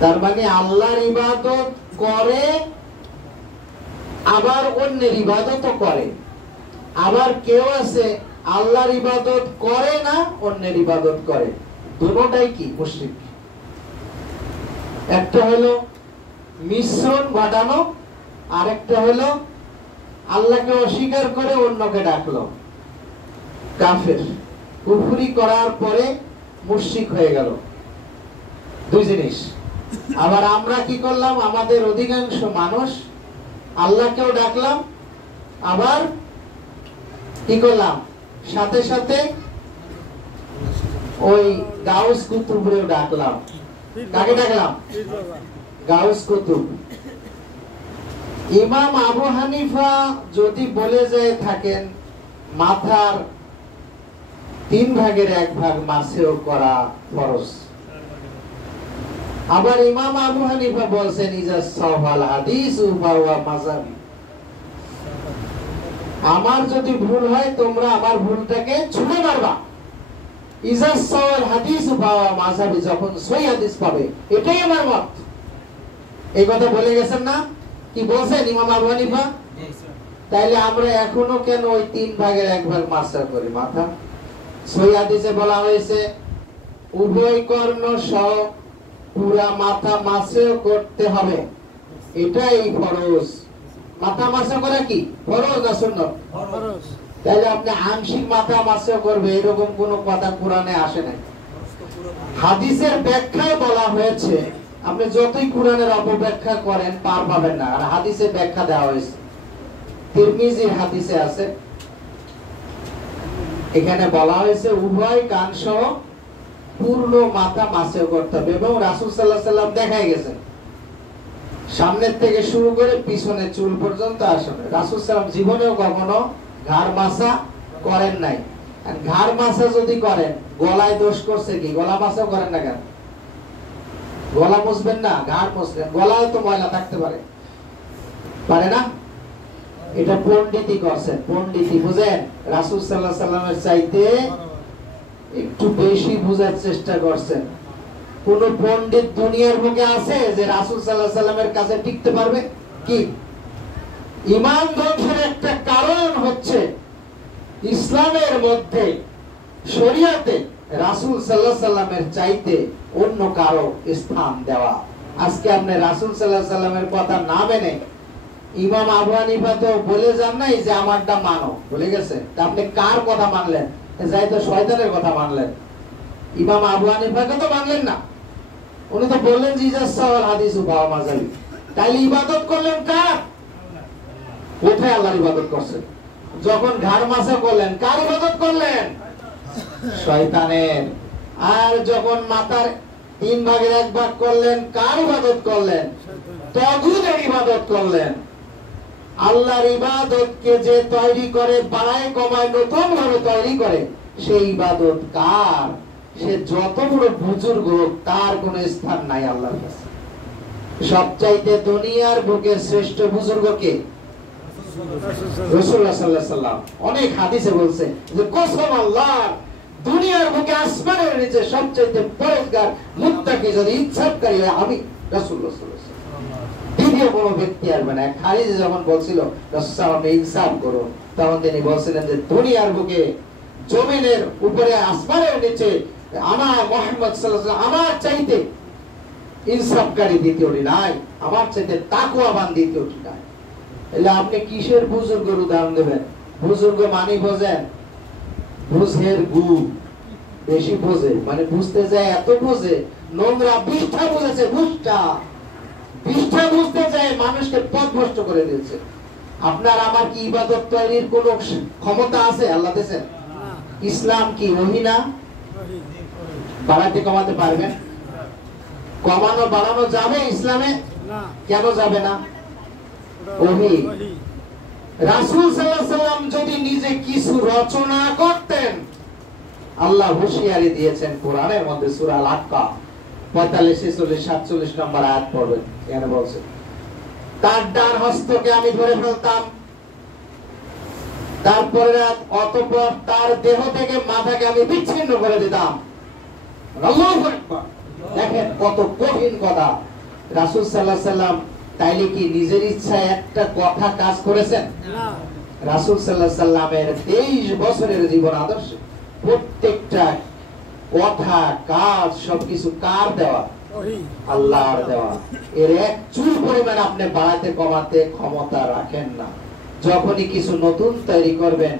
তার মানে আল্লাহর ইবাদত করে আবার অন্যের ইবাদতও করে। আবার কেউ আছে আল্লাহর ইবাদত করে না, অন্যের ইবাদত করে, দুটোটাই কি মুশরিক। একটা হলো মিশ্রণ ঘটানো, আর একটা হলো আল্লাহকে অস্বীকার করে অন্যকে ডাকলো, কাফের। কুফরি করার পরে মুশরিক হয়ে গেল, দুই জিনিস। আবার আমরা কি করলাম? আমাদের অধিকাংশ মানুষ আল্লাহকেও ডাকলাম, আবার কি করলাম? সাথে সাথে ওই গাউস কুতুবরেও ডাকলাম। কাকে ডাকলাম? গাউস কুতুব। ইমাম আবু হানিফা যদি বলে যায় থাকেন মাথার 3 ভাগের 1 ভাগ মাসেও করা ফরজ। আবার ইমাম আবু হানিফা বলছেন ইজা সাওয়াল হাদিস ওয়া মাযহাবি, আমার যদি ভুল হয় তোমরা আমার ভুলটাকে ছুঁড়ে মারবা। ইজা সাওয়াল হাদিস ওয়া মাযহাবি, যখন সহিহ হাদিস পাবে এটাই আমার মত। এই কথা বলে গেছেন না? কি বলছেন ইমাম আবু হানিফা? তাইলে আমরা এখনো কেন ওই 3 ভাগের 1 ভাগ মাসা করি মাথা? সহিহ হাদিসে বলা হয়েছে উভয় কর্ণ সহ পুরা মাথা মাসেও করতে হবে, এটাই ফরজ। মাথা মাসা করা কি ফরজ না সুন্নাত? ফরজ। তাহলে আপনি আংশিক মাথা মাসা করবে এরকম কোনো কথা কোরআনে আসে নাই। হাদিসের ব্যাখ্যায় বলা হয়েছে আপনি যতই কোরআনের অপব্যাখ্যা করেন পার পাবেন না। আর হাদিসে ব্যাখ্যা দেওয়া হয়েছে, তিরমিজির হাদিসে আছে, এখানে বলা হয়েছে উভয় কান সহ পূর্ণ মাথা মাসেও করতে হবে। এবং রাসূল সাল্লাল্লাহু আলাইহি সাল্লাম দেখাই গেছেন সামনের থেকে শুরু করে পিছনের চুল পর্যন্ত আসবে। রাসূল সাল্লাল্লাহু আলাইহি জীবনেও কখনো ঘাড় মাসা করেন নাই। আর ঘাড় মাসা যদি করেন গলায় দোষ করছে কি? গলা মাসাও করেন না কেন? গলা মুছবেন না, ঘাড় মুছবেন। গলায় তো ময়লা থাকতে পারে, পারে না? এটা পণ্ডিতি করছেন, পণ্ডিতি বুঝেন। রাসূল সাল্লাল্লাহু আলাইহি সাল্লামের চাইতে একটু বেশি বোঝার চেষ্টা করছেন। কোন পণ্ডিত দুনিয়ার বুকে আছে যে রাসূল সাল্লাল্লাহু আলাইহি সাল্লামের কাছে টিকতে পারবে? কি ঈমান ধ্বংসের একটা কারণ হচ্ছে ইসলামের মধ্যে শরীয়তে রাসূল সাল্লাল্লাহু আলাইহি সাল্লামের চাইতে অন্য কারো স্থান দেওয়া। আজকে আপনি রাসূল সাল্লাল্লাহু আলাইহি সাল্লামের কথা না মেনে ইমাম আবু হানিফা তো বলে যান নাই যে আমারটা মানো, বলে গেছে। তা আপনি কার কথা মানলেন? যাই তো শয়তানের কথা মানলেন। ইমাম আবু হানিফাকে তো মানলেন না, উনি তো বললেন যে ইজা সাওয়াল হাদিস ওয়া মাযহাবি। তাইলে ইবাদত করলেন কার? কোথায় আল্লাহর ইবাদত করছেন? যখন ঘাড় মাসা করলেন কার ইবাদত করলেন? শয়তানের। আর যখন মাথার 3 ভাগের 1 ভাগ করলেন কার ইবাদত করলেন? তাগুতের ইবাদত করলেন। আল্লাহর ইবাদতকে যে তৈরি করে, বাড়ায় কমায়, নতুন ভাবে তৈরি করে, সেই ইবাদত কার? সে যত বড় বুজুর্গ হোক তার কোনো স্থান নাই আল্লাহর কাছে। সবচাইতে দুনিয়ার বুকে শ্রেষ্ঠ বুজুর্গ কে? রাসূলুল্লাহ সাল্লাল্লাহু আলাইহি সাল্লাম। অনেক হাদিসে বলছে যে কসম আল্লাহর, দুনিয়ার বুকে আসমানের নিচে সবচাইতে পরহেজগার মুত্তাকি যদি ইনসাফকারী হয় আমি রাসূলুল্লাহ সাল্লাল্লাহু আলাইহি সাল্লাম। দ্বিতীয় কোনো ব্যক্তি আসবে না। খালিদ যখন বলছিল রাসূল সাল্লাল্লাহু আলাইহি ইনসাফ করো, তখন তিনি বলছিলেন যে দুনিয়ার বুকে জমিনের উপরে আসমানের নিচে আমার মুহাম্মদ সাল্লাল্লাহু আলাইহি ওয়াসাল্লাম আমার চাইতে ইনসাফকারী দ্বিতীয়টি নাই, আমার চাইতে তাকওয়াবান দ্বিতীয়টি নাই। এলে আপনি কিসের বুজুর্গের উদাহরণ দেবেন? বুজুর্গ মানে বোঝেন, বুঝের গু বেশি বোঝে, মানে বুঝতে যায় এত বোঝে, নোংরা বিষ্ঠা বলেছে, বিষ্ঠা বুঝতে যায় মানুষকে পথভ্রষ্ট করে দিয়েছে। আপনার আমার কি ইবাদত তৈরির কোন ক্ষমতা আছে? আল্লাহ দিয়েছেন। ইসলাম কি ওহী না? বাড়াতে কমাতে পারবেন? কমানো বাড়ানো যাবে ইসলামে? কেন যাবে না? ওহী। রাসূল সাল্লাল্লাহু আলাইহি সাল্লাম যদি নিজে কিছু রচনা করতেন, আল্লাহ হুঁশিয়ারি দিয়েছেন কোরআনের মধ্যে, সূরা আল-হাক্কা 45, 46, 47 নম্বর আয়াত পড়বেন। এখানে বলছে, তার ডান হস্তকে আমি ধরে ফেলতাম, তারপরে অতঃপর তার দেহ থেকে মাথাকে আমি বিচ্ছিন্ন করে দিতাম। আল্লাহু আকবার। দেখেন কত কঠিন কথা। রাসূল সাল্লাল্লাহু আলাইহি সাল্লাম তাইলে কি নিজের ইচ্ছায় একটা কথা কাজ করেছেন? না। রাসূল সাল্লাল্লাহু আলাইহি সাল্লামের 23 বছরের জীবন আদর্শ প্রত্যেকটা কথা কাজ সবকিছু কার দেওয়া? আল্লাহর দেওয়া। এর এক চুল পরিমাণ আপনি বাড়াতে কমাতে ক্ষমতা রাখেন না। যখনই কিছু নতুন তৈরি করবেন,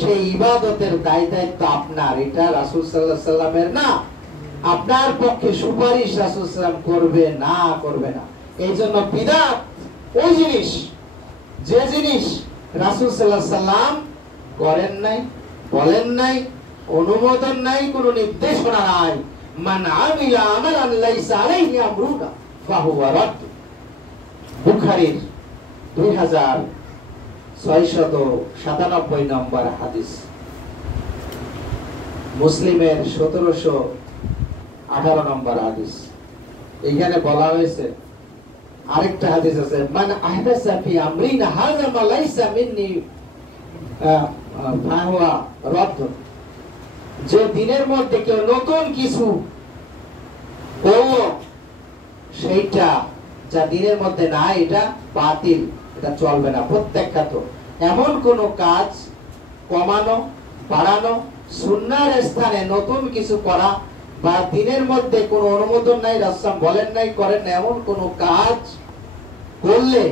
সেই ইবাদতের দায়িত্ব আপনার, এটা রাসূল সাল্লাল্লাহু আলাইহি সাল্লামের না। আপনার পক্ষে সুপারিশ রাসূল সাল্লাল্লাহু আলাইহি সাল্লাম করবে না, করবে না। এই জন্য বিদআত ওই জিনিস, যে জিনিস রাসূল সাল্লাল্লাহু আলাইহি সাল্লাম করেন নাই, বলেন নাই, অনুমোদন নাই, কোনো নির্দেশনা নাই। মান আমিলা আমালান লাইসা আলাইহি আমরুনা ফাহুয়া রাদ্দ। বুখারীর 2697 নম্বর হাদিস, মুসলিমের 1718 নম্বর হাদিস। এখানে বলা হয়েছে, আরেকটা হাদিস আছে, মান আহদাসা ফি আমরিনা হাযা মা লাইসা মিন্নি ফাহুয়া রাদ্দ। যে দিনের মধ্যে কেউ নতুন কিছু করলো, সেইটা যা দিনের মধ্যে না, এটা বাতিল, এটা চলবে না, প্রত্যাখ্যাত। এমন কোন কাজ কমানো বাড়ানো, সুন্নাহর স্থানে নতুন কিছু করা, বা দিনের মধ্যে কোনো অনুমোদন নাই, রাসূল বলেন নাই, করেন না, এমন কোন কাজ করলে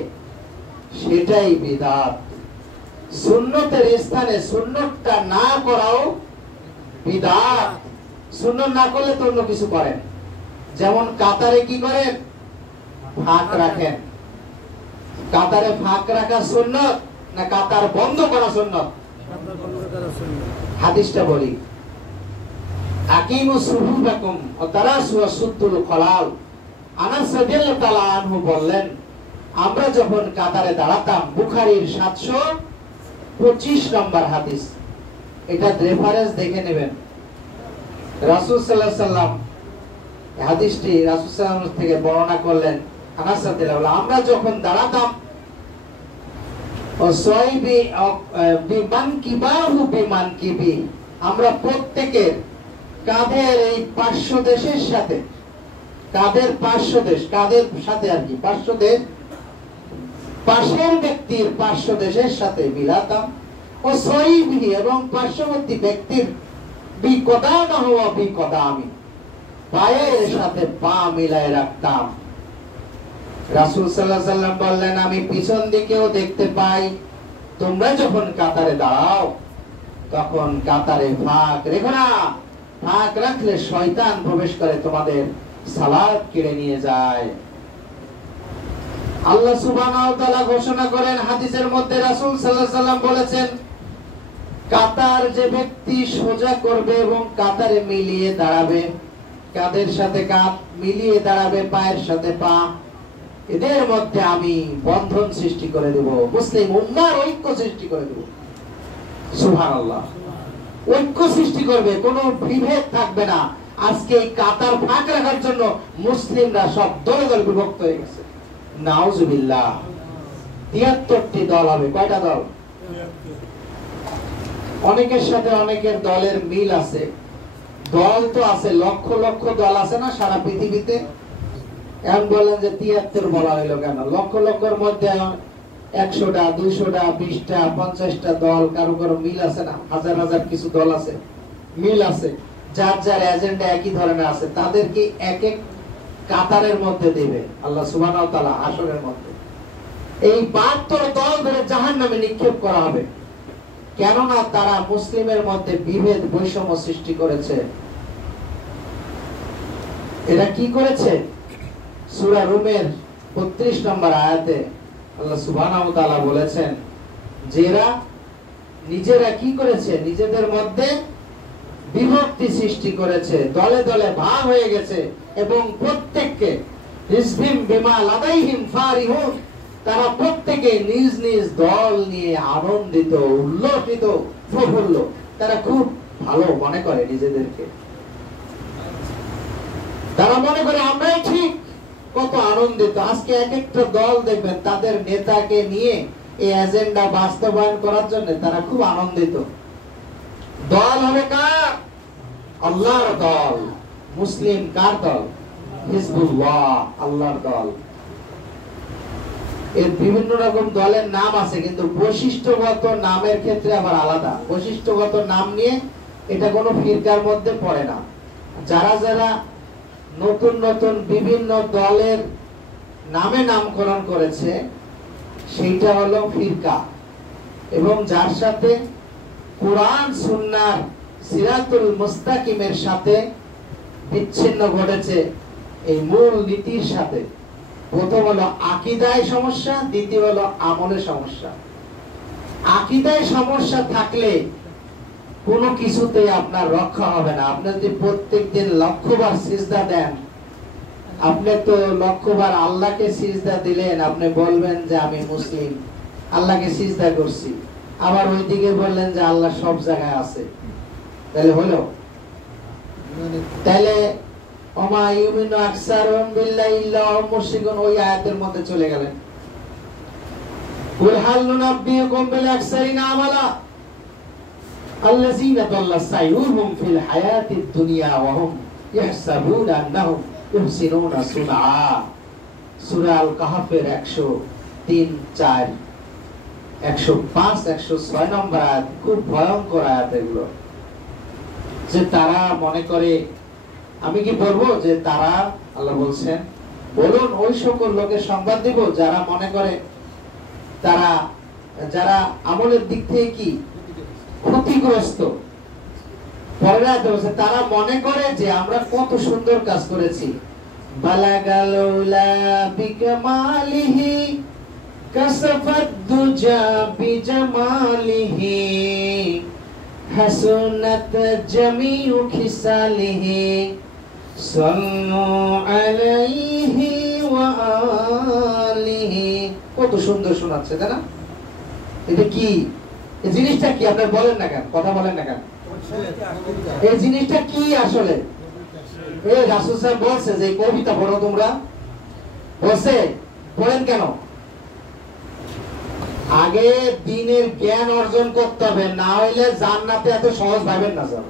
সেটাই বিদআত। সুন্নতের স্থানে সুন্নতটা না করাও বিদআত। সুন্নত না করলে তো অন্য কিছু করেন, যেমন কাতারে কি করেন? ফাঁক রাখেন। কাতারে ফাঁক রাখা সুন্নত না কাতার বন্ধ করা সুন্নত? হাদিসটা বলি, আকিমু সুহুবাকুম ওয়া তারাসু ওয়াসুদ্দুল খলাল। আনাস রাদিয়াল্লাহু তাআলা আনহু বললেন, আমরা যখন কাতারে দাঁড়াতাম, বুখারীর 725 নম্বর হাদিস, এটা রেফারেন্স দেখে নেবেন। রাসূল সাল্লাল্লাহু আলাইহি সাল্লাম হাদিসটি রাসূল সাল্লাল্লাহু আলাইহি থেকে বর্ণনা করলেন। আনাস রাদিয়াল্লাহু তাআলা, আমরা যখন দাঁড়াতাম, ওয়াসাইবি বিমানকিবাহু বিমানকিবি, আমরা প্রত্যেকের কাঁধের এই পার্শ্বদেশের সাথে, কাঁধের পার্শ্বদেশ, কাঁধের সাথে আর কি, পার্শ্বদেশ, পাশের ব্যক্তির পার্শ্বদেশের সাথে মিলাতাম, ও সহিবি, এবং পার্শ্ববর্তী ব্যক্তির বিকদামাহু ওয়া বিকদামি, পায়ের সাথে পা মিলায় রাখতাম। রাসূল সাল্লাল্লাহু আলাইহি সাল্লাম বললেন, আমি পিছন দিকেও দেখতে পাই, তোমরা যখন কাতারে দাঁড়াও তখন কাতারে ফাঁক রেখো না। ফাঁক রাখলে শয়তান প্রবেশ করে, তোমাদের সালাত কেড়ে নিয়ে যায়। আল্লাহ সুবহানাহু ওয়া তাআলা ঘোষণা করেন হাদিসের মধ্যে, রাসূল সাল্লাল্লাহু আলাইহি সাল্লাম বলেছেন, কাতার যে ব্যক্তি সোজা করবে এবং কাতারে মিলিয়ে দাঁড়াবে, কাঁধের সাথে কাঁধ মিলিয়ে দাঁড়াবে, পায়ের সাথে পা, এদের মধ্যে আমি বন্ধন সৃষ্টি করে দেব, মুসলিম উম্মাহর ঐক্য সৃষ্টি করে দেব। সুবহানাল্লাহ। ঐক্য সৃষ্টি করবে, কোনো বিভেদ থাকবে না। আজকে এই কাতার ফাঁক রাখার জন্য মুসলিমরা সব দলে দলে বিভক্ত হয়ে গেছে। নাউজুবিল্লাহ। ৭৩টি দল হবে। কয়টা দল? অনেকের সাথে অনেকের দলের মিল আছে। দল তো আছে, লক্ষ লক্ষ দল আছে না সারা পৃথিবীতে। এখন বলেন যে ৭৩ বলা হইলো কেন? লক্ষ লক্ষের মধ্যে ১০০টা, ২০০টা, ২০টা, ৫০টা দল, কারো কারো মিল আছে না, হাজার হাজার কিছু দল আছে, মিল আছে, যার যার এজেন্ডা একই ধরনের আছে, তাদেরকে এক এক কাতারের মধ্যে দেবে আল্লাহ সুবহানাহু ওয়া তাআলা হাসরের মধ্যে। এই 72 দল ধরে জাহান্নামে নিক্ষেপ করা হবে, কেননা তারা মুসলিমের মধ্যে বিভেদ বৈষম্য সৃষ্টি করেছে। এরা কি করেছে? সূরা রুমের 32 নম্বর আয়াতে আল্লাহ সুবহানাহু ওয়া তাআলা বলেছেন যে এরা নিজেরা কি করেছে? নিজেদের মধ্যে বিভক্তি সৃষ্টি করেছে, দলে দলে ভাগ হয়ে গেছে, এবং প্রত্যেককে হিজবিম বিমা লাদাইহিম ফারিহুন, তারা প্রত্যেকে নিজ নিজ দল নিয়ে আনন্দিত, উল্লসিত, প্রফুল্ল। তারা খুব ভালো মনে করে নিজেদেরকে, তারা মনে করে আমরাই ঠিক। কত আনন্দিত! আজকে এক একটা দল দেখবেন তাদের নেতাকে নিয়ে এই এজেন্ডা বাস্তবায়ন করার জন্য তারা খুব আনন্দিত। দল হবে কার? আল্লাহর দল। মুসলিম কার দল? হিজবুল্লাহ, আল্লাহর দল। এর বিভিন্ন রকম দলের নাম আছে, কিন্তু বৈশিষ্ট্যগত নামের ক্ষেত্রে আবার আলাদা। বৈশিষ্ট্যগত নাম নিয়ে এটা কোনো ফিরকার মধ্যে পড়ে না। যারা যারা নতুন নতুন বিভিন্ন দলের নামে নামকরণ করেছে সেইটা হলো ফিরকা, এবং যার সাথে কুরআন সুন্নাহর সিরাতুল মুস্তাকিমের সাথে বিচ্ছিন্ন ঘটেছে এই মূল নীতির সাথে। প্রথম হলো আকীদায় সমস্যা, দ্বিতীয় হলো আমলে সমস্যা। আকীদায় সমস্যা থাকলে কোনো কিছুতেই আপনার রক্ষা হবে না। আপনি যদি প্রত্যেকদিন লক্ষবার সিজদা দেন, আপনি তো লক্ষবার আল্লাহকে সিজদা দিলেন, আপনি বলবেন যে আমি মুসলিম, আল্লাহকে সিজদা করছি, আবার ওইদিকে বললেন যে আল্লাহ সব জায়গায় আছে, তাহলে হলো? তাহলে ওমা ইউমিনু আকসারুহুম বিল্লাহি ইল্লা হুম মুশরিকুন, ওই আয়াতের মধ্যে চলে গেলেন। কুল হাল নুনাব্বিউকুম বিল আকসারিনা আমালা আল্লাযীনা দাল্লা সাইয়ুহুম ফিল হায়াতিদ দুনিয়া ওয়া হুম ইয়াহসাবুনা আন্নাহুম ইহসিনুনা সুনআ। সূরা আল কাহফের 103, 4, 105, 106 নম্বর আয়াত, খুব ভয়ঙ্কর আয়াত এগুলো। যে তারা মনে করে, আমি কি বলবো যে তারা, আল্লাহ বলছেন বলুন ওই সকল লোকের সংবাদ দিব যারা মনে করে, তারা যারা আমলের দিক থেকে কি ক্ষতিগ্রস্ত। পরের আয়াতে বলছে তারা মনে করে যে আমরা কত সুন্দর কাজ করেছি। বালাগাল উলা বিকামালিহি কাসাফাদ দুজা বিজামালিহি হাসুনাত জামিউ খিসালিহি সাল্লু আলাইহি ওয়া আলিহি। কত সুন্দর শোনাচ্ছে, তাই না? এটা কি? এই জিনিসটা কি? আপনি বলেন না কেন? কথা বলেন না কেন? এই জিনিসটা কি আসলে? এই রাসূল সাহেব বলছে যে কবিতা পড়ো তোমরা, বলছে পড়েন কেন? আগে দ্বীনের জ্ঞান অর্জন করতে হবে, না হইলে জান্নাতে এত সহজ ভাবেন না স্যার।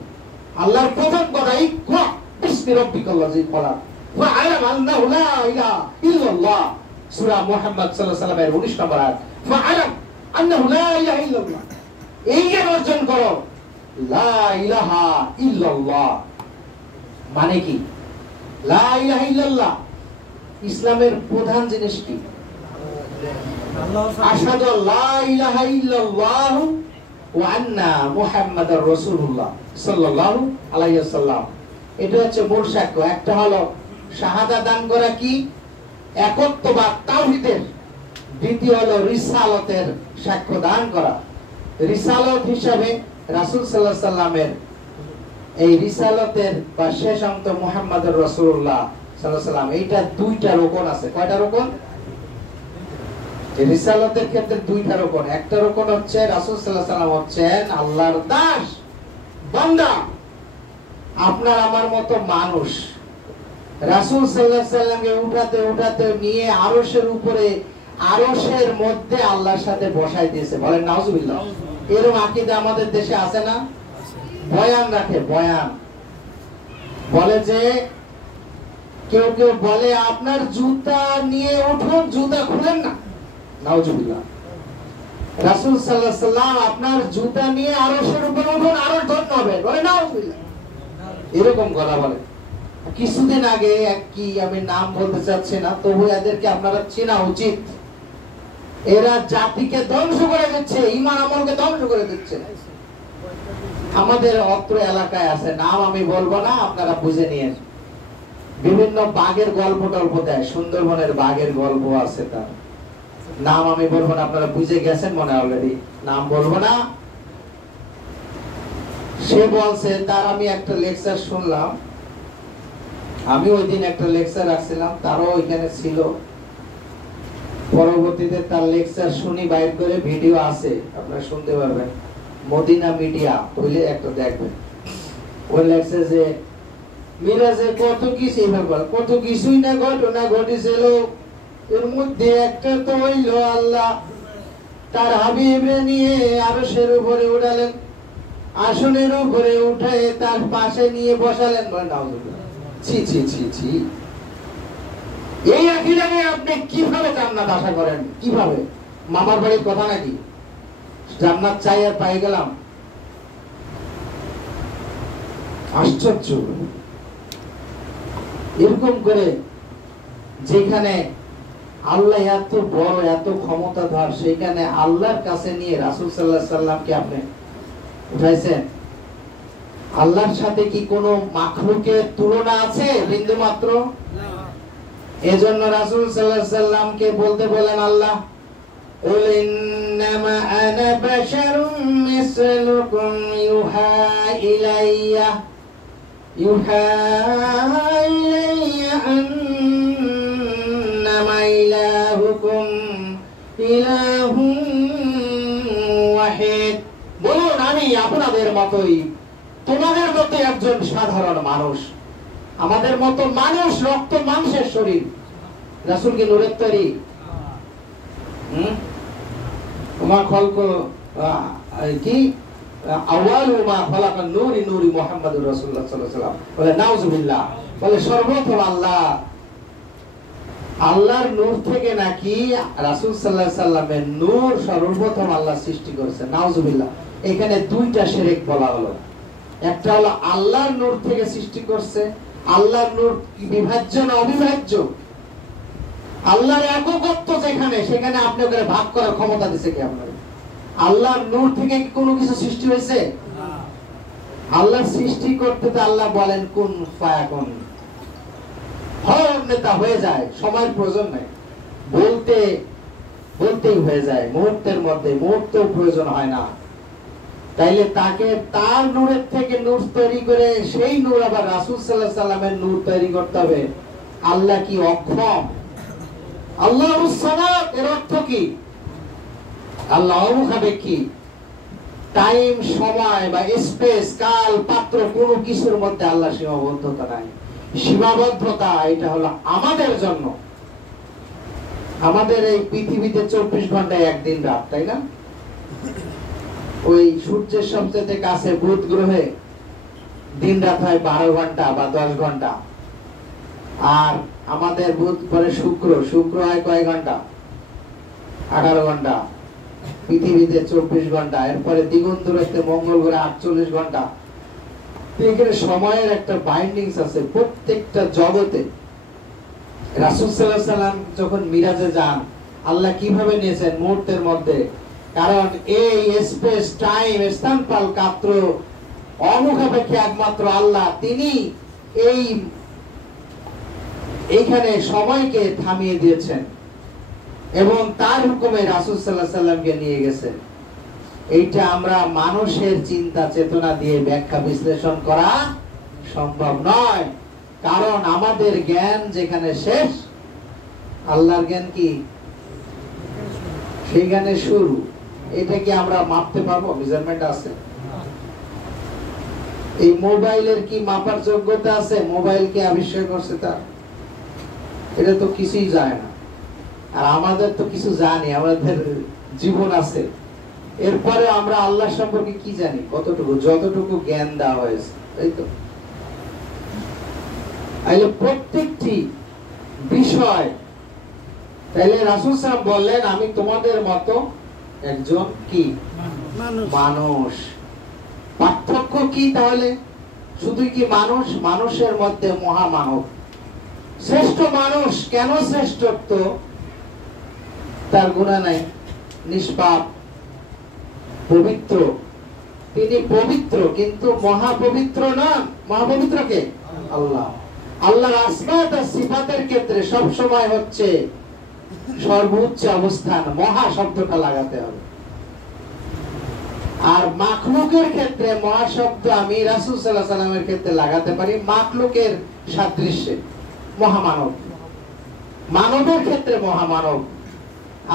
আল্লাহর প্রথম কথা ইকরা বিসমি রাব্বিকাল্লাযী খলাক ওয়া আ'লাম আন্নাহু লা ইলাহা ইল্লাল্লাহ, সূরা মুহাম্মদ সাল্লাল্লাহু আলাইহি ওয়াসাল্লামের 19 নম্বর আয়াত। ওয়া আ'লাম আন্নাহু লা ইলাহা ইল্লাল্লাহ, এই জ্ঞান অর্জন করো। লা ইলাহা ইল্লাল্লাহ মানে কি? লা ইলাহা ইল্লাল্লাহ ইসলামের প্রধান জিনিস কি? আশহাদু আল্লা ইলাহা ইল্লাল্লাহ ওয়া আন্না মুহাম্মাদার রাসূলুল্লাহ সাল্লাল্লাহু আলাইহি ওয়াসাল্লাম। এটা হচ্ছে মূল সাক্ষ্য। একটা হলো শাহাদা দান করা কি? একত্ববাদ তাওহীদের। দ্বিতীয় হলো রিসালাতের সাক্ষ্য দান করা। রিসালত হিসাবে রাসূল সাল্লাল্লাহু আলাইহি সাল্লামের এই রিসালাতের বা শেষ অন্ত মুহাম্মাদুর রাসূলুল্লাহ সাল্লাল্লাহু আলাইহি সাল্লাম, এইটা দুইটা রকম আছে। কয়টা রকম? রিসালাতের ক্ষেত্রে দুইটা রকম। একটা রকম হচ্ছে রাসূল সাল্লাল্লাহু আলাইহি সাল্লাম হচ্ছেন আল্লাহর দাস, বান্দা, আপনার আমার মতো মানুষ। রাসূল সাল্লাল্লাহু আলাইহি সাল্লামকে উঠাতে উঠাতে নিয়ে আরশের উপরে, আরশের মধ্যে আল্লাহর সাথে বসাই দিয়েছে। বলেন নাউজুবিল্লাহ। এরকম আকীদা আমাদের দেশে আছে না? বয়ান রাখে, বয়ান বলে যে কেউ কেউ বলে আপনার জুতা নিয়ে উঠুন, জুতা খুলেন না। নাউজুবিল্লাহ। রাসূল সাল্লাল্লাহু আলাইহি সাল্লাম আপনার জুতা নিয়ে আরশের উপরে উঠুন, আরশ ধন্য হবে। বলে নাউজুবিল্লাহ। এরকম কথা বলে। কিছুদিন আগে কি, আমি নাম বলতে চাচ্ছি না, তবু এদেরকে আপনারা চেনা উচিত। এরা জাতিকে ধ্বংস করে দিচ্ছে, ঈমান আমলকে ধ্বংস করে দিচ্ছে। আমাদের অত্র এলাকায় আছে, নাম আমি বলবো না, আপনারা বুঝে নিয়েন। বিভিন্ন বাঘের গল্প টল্প দেয়, সুন্দরবনের বাঘের গল্প আছে, তার নাম আমি বলবো না, আপনারা বুঝে গেছেন মনে অলরেডি, নাম বলবো না। সে বলছে, তার আমি একটা লেকচার শুনলাম, আমি ওই দিন একটা লেকচার রাখছিলাম, তারও ওইখানে ছিল। পরবর্তীতে তার লেকচার শুনি, বাইর করে ভিডিও আছে, আপনারা শুনতে পারবেন, মদিনা মিডিয়া খুলে একটা দেখবেন। ওই লেকচার যে মিরাজে কত কিছু, কত কিছুই না ঘটনা ঘটেছিল, এর মধ্যে একটা তো হইল আল্লাহ তার হাবিবরে নিয়ে আরশের উপরে উঠালেন, আসনের উপরে উঠে তার পাশে নিয়ে বসালেন। ছি ছি ছি ছি, এই আকীদা নিয়ে আপনি কিভাবে জান্নাত আশা করেন? কিভাবে? মামার বাড়ির কথা নাকি? জান্নাত চাই আর পাই গেলাম? আশ্চর্য। এরকম করে যেখানে আল্লাহ এত বড়, এত ক্ষমতাধর, সেখানে আল্লাহর কাছে নিয়ে রাসূল সাল্লাল্লাহু আলাইহি সাল্লামকে আপনি উঠাইছেন। আল্লাহর সাথে কি কোনো মাখলুকের তুলনা আছে বিন্দু মাত্র? এজন্য রাসূল সাল্লাল্লাহু আলাইহি সাল্লামকে বলতে বলেন আল্লাহ, কুল ইন্নামা আনা বাশারুম মিসলুকুম ইউহা ইলাইয়া আন্নামা ইলাহুকুম ইলাহুন ওয়াহিদ। বলুন, আমি আপনাদের মতোই, তোমাদের মতো একজন সাধারণ মানুষ, আমাদের মতো মানুষ, রক্ত মাংসের শরীর। রাসূল কি নূরের তৈরি? তোমার খলক কি আউয়ালু মা খালাকান নূরি নূরি মুহাম্মাদুর রাসূলুল্লাহ সাল্লাল্লাহু আলাইহি ওয়াসাল্লাম। বলে নাউযুবিল্লাহ, বলে সর্বপ্রথম আল্লাহর নূর থেকে নাকি রাসূল সাল্লাল্লাহু আলাইহি সাল্লামের নূর সর্বপ্রথম আল্লাহ সৃষ্টি করেছে। নাউযুবিল্লাহ। এখানে দুইটা শিরক বলা হলো। একটা হলো আল্লাহর নূর থেকে সৃষ্টি করছে। আল্লাহর নূর বিভাজ্য না অবিভাজ্য? আল্লাহর একত্ব যেখানে, সেখানে আপনি ওখানে ভাগ করার ক্ষমতা দিয়েছে কি আপনার? আল্লাহর নূর থেকে কি কোনো কিছু সৃষ্টি হয়েছে? আল্লাহ সৃষ্টি করতে তো আল্লাহ বলেন কুন ফায়াকুন, নেতা হয়ে যায়, সময়ের প্রয়োজন নাই, বলতেই হয়ে যায়, মুহূর্তের মধ্যে, মুহূর্তেও প্রয়োজন হয় না। তাইলে তাকে তার নূরের থেকে নূর তৈরি করে সেই নূর আবার রাসূল সাল্লাল্লাহু আলাইহি সাল্লামের নূর তৈরি করতে হবে। আল্লাহ কি অক্ষম? আল্লাহুস সামাদ এর অর্থ কি? আল্লাহ অমুখাপেক্ষী। টাইম, সময় বা স্পেস, কাল, পাত্র, কোনো কিছুর মধ্যে আল্লাহ সীমাবদ্ধতা নাই। সীমাবদ্ধতা এটা হলো আমাদের জন্য। আমাদের এই পৃথিবীতে 24 ঘন্টায় একদিন রাত, তাই না? ওই সূর্যের সবচেয়ে কাছে বুধ গ্রহে দিন রাত হয় 12 ঘন্টা বা 10 ঘন্টা। আর আমাদের বুধ পরে শুক্র হয় কয় ঘন্টা? 18 ঘন্টা। পৃথিবীতে 24 ঘন্টা। এরপরে দিগন্তরাতে মঙ্গল গ্রহে 48 ঘন্টা। এখানে সময়ের একটা বাইন্ডিংস আছে প্রত্যেকটা জগতে। রাসূল সাল্লাল্লাহু আলাইহি সাল্লাম যখন মিরাজে যান, আল্লাহ কিভাবে নিয়েছেন? মুহূর্তের মধ্যে। কারণ এই স্পেস, টাইম, স্থানকাল, কাত্র অমুখাপেক্ষী একমাত্র আল্লাহ। তিনি এইখানে সময়কে থামিয়ে দিয়েছেন এবং তার হুকুমে রাসূল সাল্লাল্লাহু আলাইহি সাল্লামকে নিয়ে গেছেন। এইটা আমরা মানুষের চিন্তা চেতনা দিয়ে ব্যাখ্যা বিশ্লেষণ করা সম্ভব নয়। কারণ আমাদের জ্ঞান যেখানে শেষ, আল্লাহর জ্ঞান কি সেখানে শুরু। এটা কি আমরা মাপতে পারবো? মেজারমেন্ট আছে? এই মোবাইলের কি মাপার যোগ্যতা আছে? মোবাইল কে আবিষ্কার করছে তার? এটা তো কিছুই যায় না। আর আমাদের তো কিছু জানি, আমাদের জীবন আছে। এরপরে আমরা আল্লাহ সম্পর্কে কি জানি? কতটুকু? যতটুকু জ্ঞান দেওয়া হয়েছে, তাই তো? প্রত্যেকটি বিষয়। তাইলে রাসূল সাহেব বললেন, আমি তোমাদের মতো একজন কি মানুষ। পার্থক্য কি তাহলে? শুধু কি মানুষ? মানুষের মধ্যে মহামানব, শ্রেষ্ঠ মানুষ। কেন শ্রেষ্ঠত্ব? তার গুনাহ নাই, নিষ্পাপ, পবিত্র। তিনি পবিত্র, কিন্তু মহাপবিত্র নন। মহাপবিত্র কে? আল্লাহ। আল্লাহর আসমা আর সিফাতের ক্ষেত্রে সব সময় হচ্ছে সর্বোচ্চ অবস্থান, মহা শব্দটা লাগাতে হবে। আর মাখলুকের ক্ষেত্রে মহা শব্দ আমি রাসূল সাল্লাল্লাহু আলাইহি ওয়াসাল্লামের ক্ষেত্রে লাগাতে পারি মাখলুকের সাদৃশ্যে, মহামানব। মানবের ক্ষেত্রে মহামানব,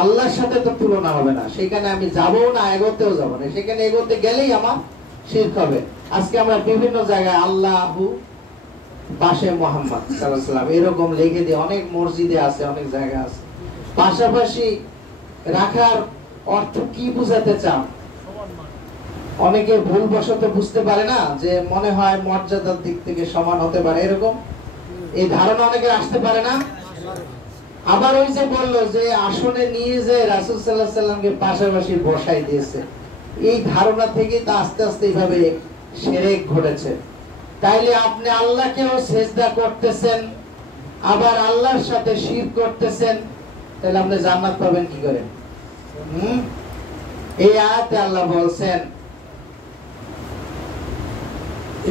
আল্লাহর সাথে তো তুলনা হবে না। সেখানে আমি যাবো না, এগোতেও যাব না। সেখানে এগোতে গেলেই আমার শিরক হবে। আজকে আমরা বিভিন্ন জায়গায় আল্লাহু পাশে মুহাম্মদ সাল্লাল্লাহু আলাইহি ওয়াসাল্লাম এরকম লিখে দিয়ে অনেক মসজিদে আছে, অনেক জায়গা আছে। পাশাপাশি রাখার অর্থ কি বুঝাতে চান? অনেকে ভুলবশত বুঝতে পারে না, যে মনে হয় মর্যাদার দিক থেকে সমান হতে পারে, এরকম এই ধারণা অনেকের আসতে পারে না। আবার ওই যে বললো যে আসনে নিয়ে যে রাসূল সাল্লাল্লাহু আলাইহি ওয়াসাল্লামকে পাশাপাশি বসাই দিয়েছে, এই ধারণা থেকে তা আস্তে আস্তে এইভাবে শিরক ঘটেছে। তাইলে আপনি আল্লাহকেও সিজদা করতেছেন, আবার আল্লাহর সাথে শিরক করতেছেন, তাহলে আপনি জান্নাত পাবেন কি করে? এই আয়াতে আল্লাহ বলছেন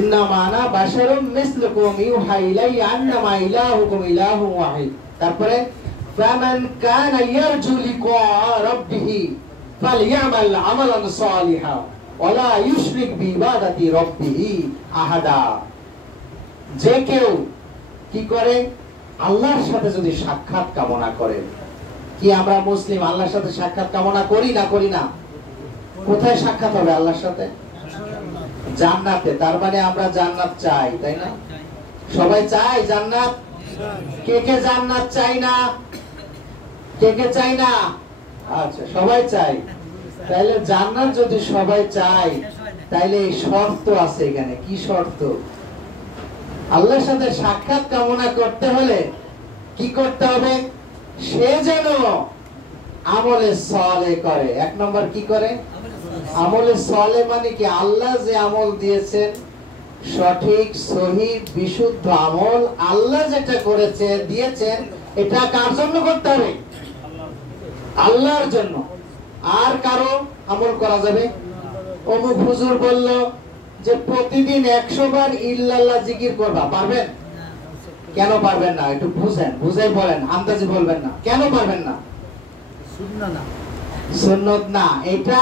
ইন্নামা আনা বাশারুম মিসলুকুম ইউহা ইলাইয়া আন্নামা ইলাহুকুম ইলাহুন ওয়াহিদ। তারপরে ফামান কানা ইয়ারজু লিকা রাব্বিহি ফালইয়ামাল আমালান সালিহা ওয়ালা ইউশরিক বিইবাদাতি রাব্বিহি আহাদা। যে কেউ কি করে? আল্লাহর সাথে যদি সাক্ষাৎ কামনা করে। কি আমরা মুসলিম আল্লাহর সাথে সাক্ষাৎ কামনা করি না? করি না? কোথায় সাক্ষাৎ হবে আল্লাহর সাথে? জান্নাতে। তার মানে আমরা জান্নাত চাই, তাই না? সবাই চাই জান্নাত। কে কে জান্নাত চাই না? কে কে চাই না? আচ্ছা, সবাই চাই। তাইলে জান্নাত যদি সবাই চাই, তাইলে এই শর্ত আছে এখানে। কি শর্ত? আল্লাহর সাথে সাক্ষাৎ কামনা করতে হলে কি করতে হবে? সে যেন আমলে সালেহ করে। এক নম্বর কি করে? আমলে সালেহ মানে কি? আল্লাহ যে আমল দিয়েছেন সঠিক, সহি, বিশুদ্ধ আমল, আল্লাহ যেটা করেছে দিয়েছেন, এটা কার জন্য করতে হবে? আল্লাহর জন্য। আর কারো আমল করা যাবে? অমুক হুজুর বলল যে প্রতিদিন 100 বার ইল্লাল্লাহ জিকির করবা, পারবেন? কেন পারবেন না? একটু বুঝেন, বুঝাই বলেন, আন্দাজে বলবেন না। কেন পারবেন না? সুন্নাত না, এটা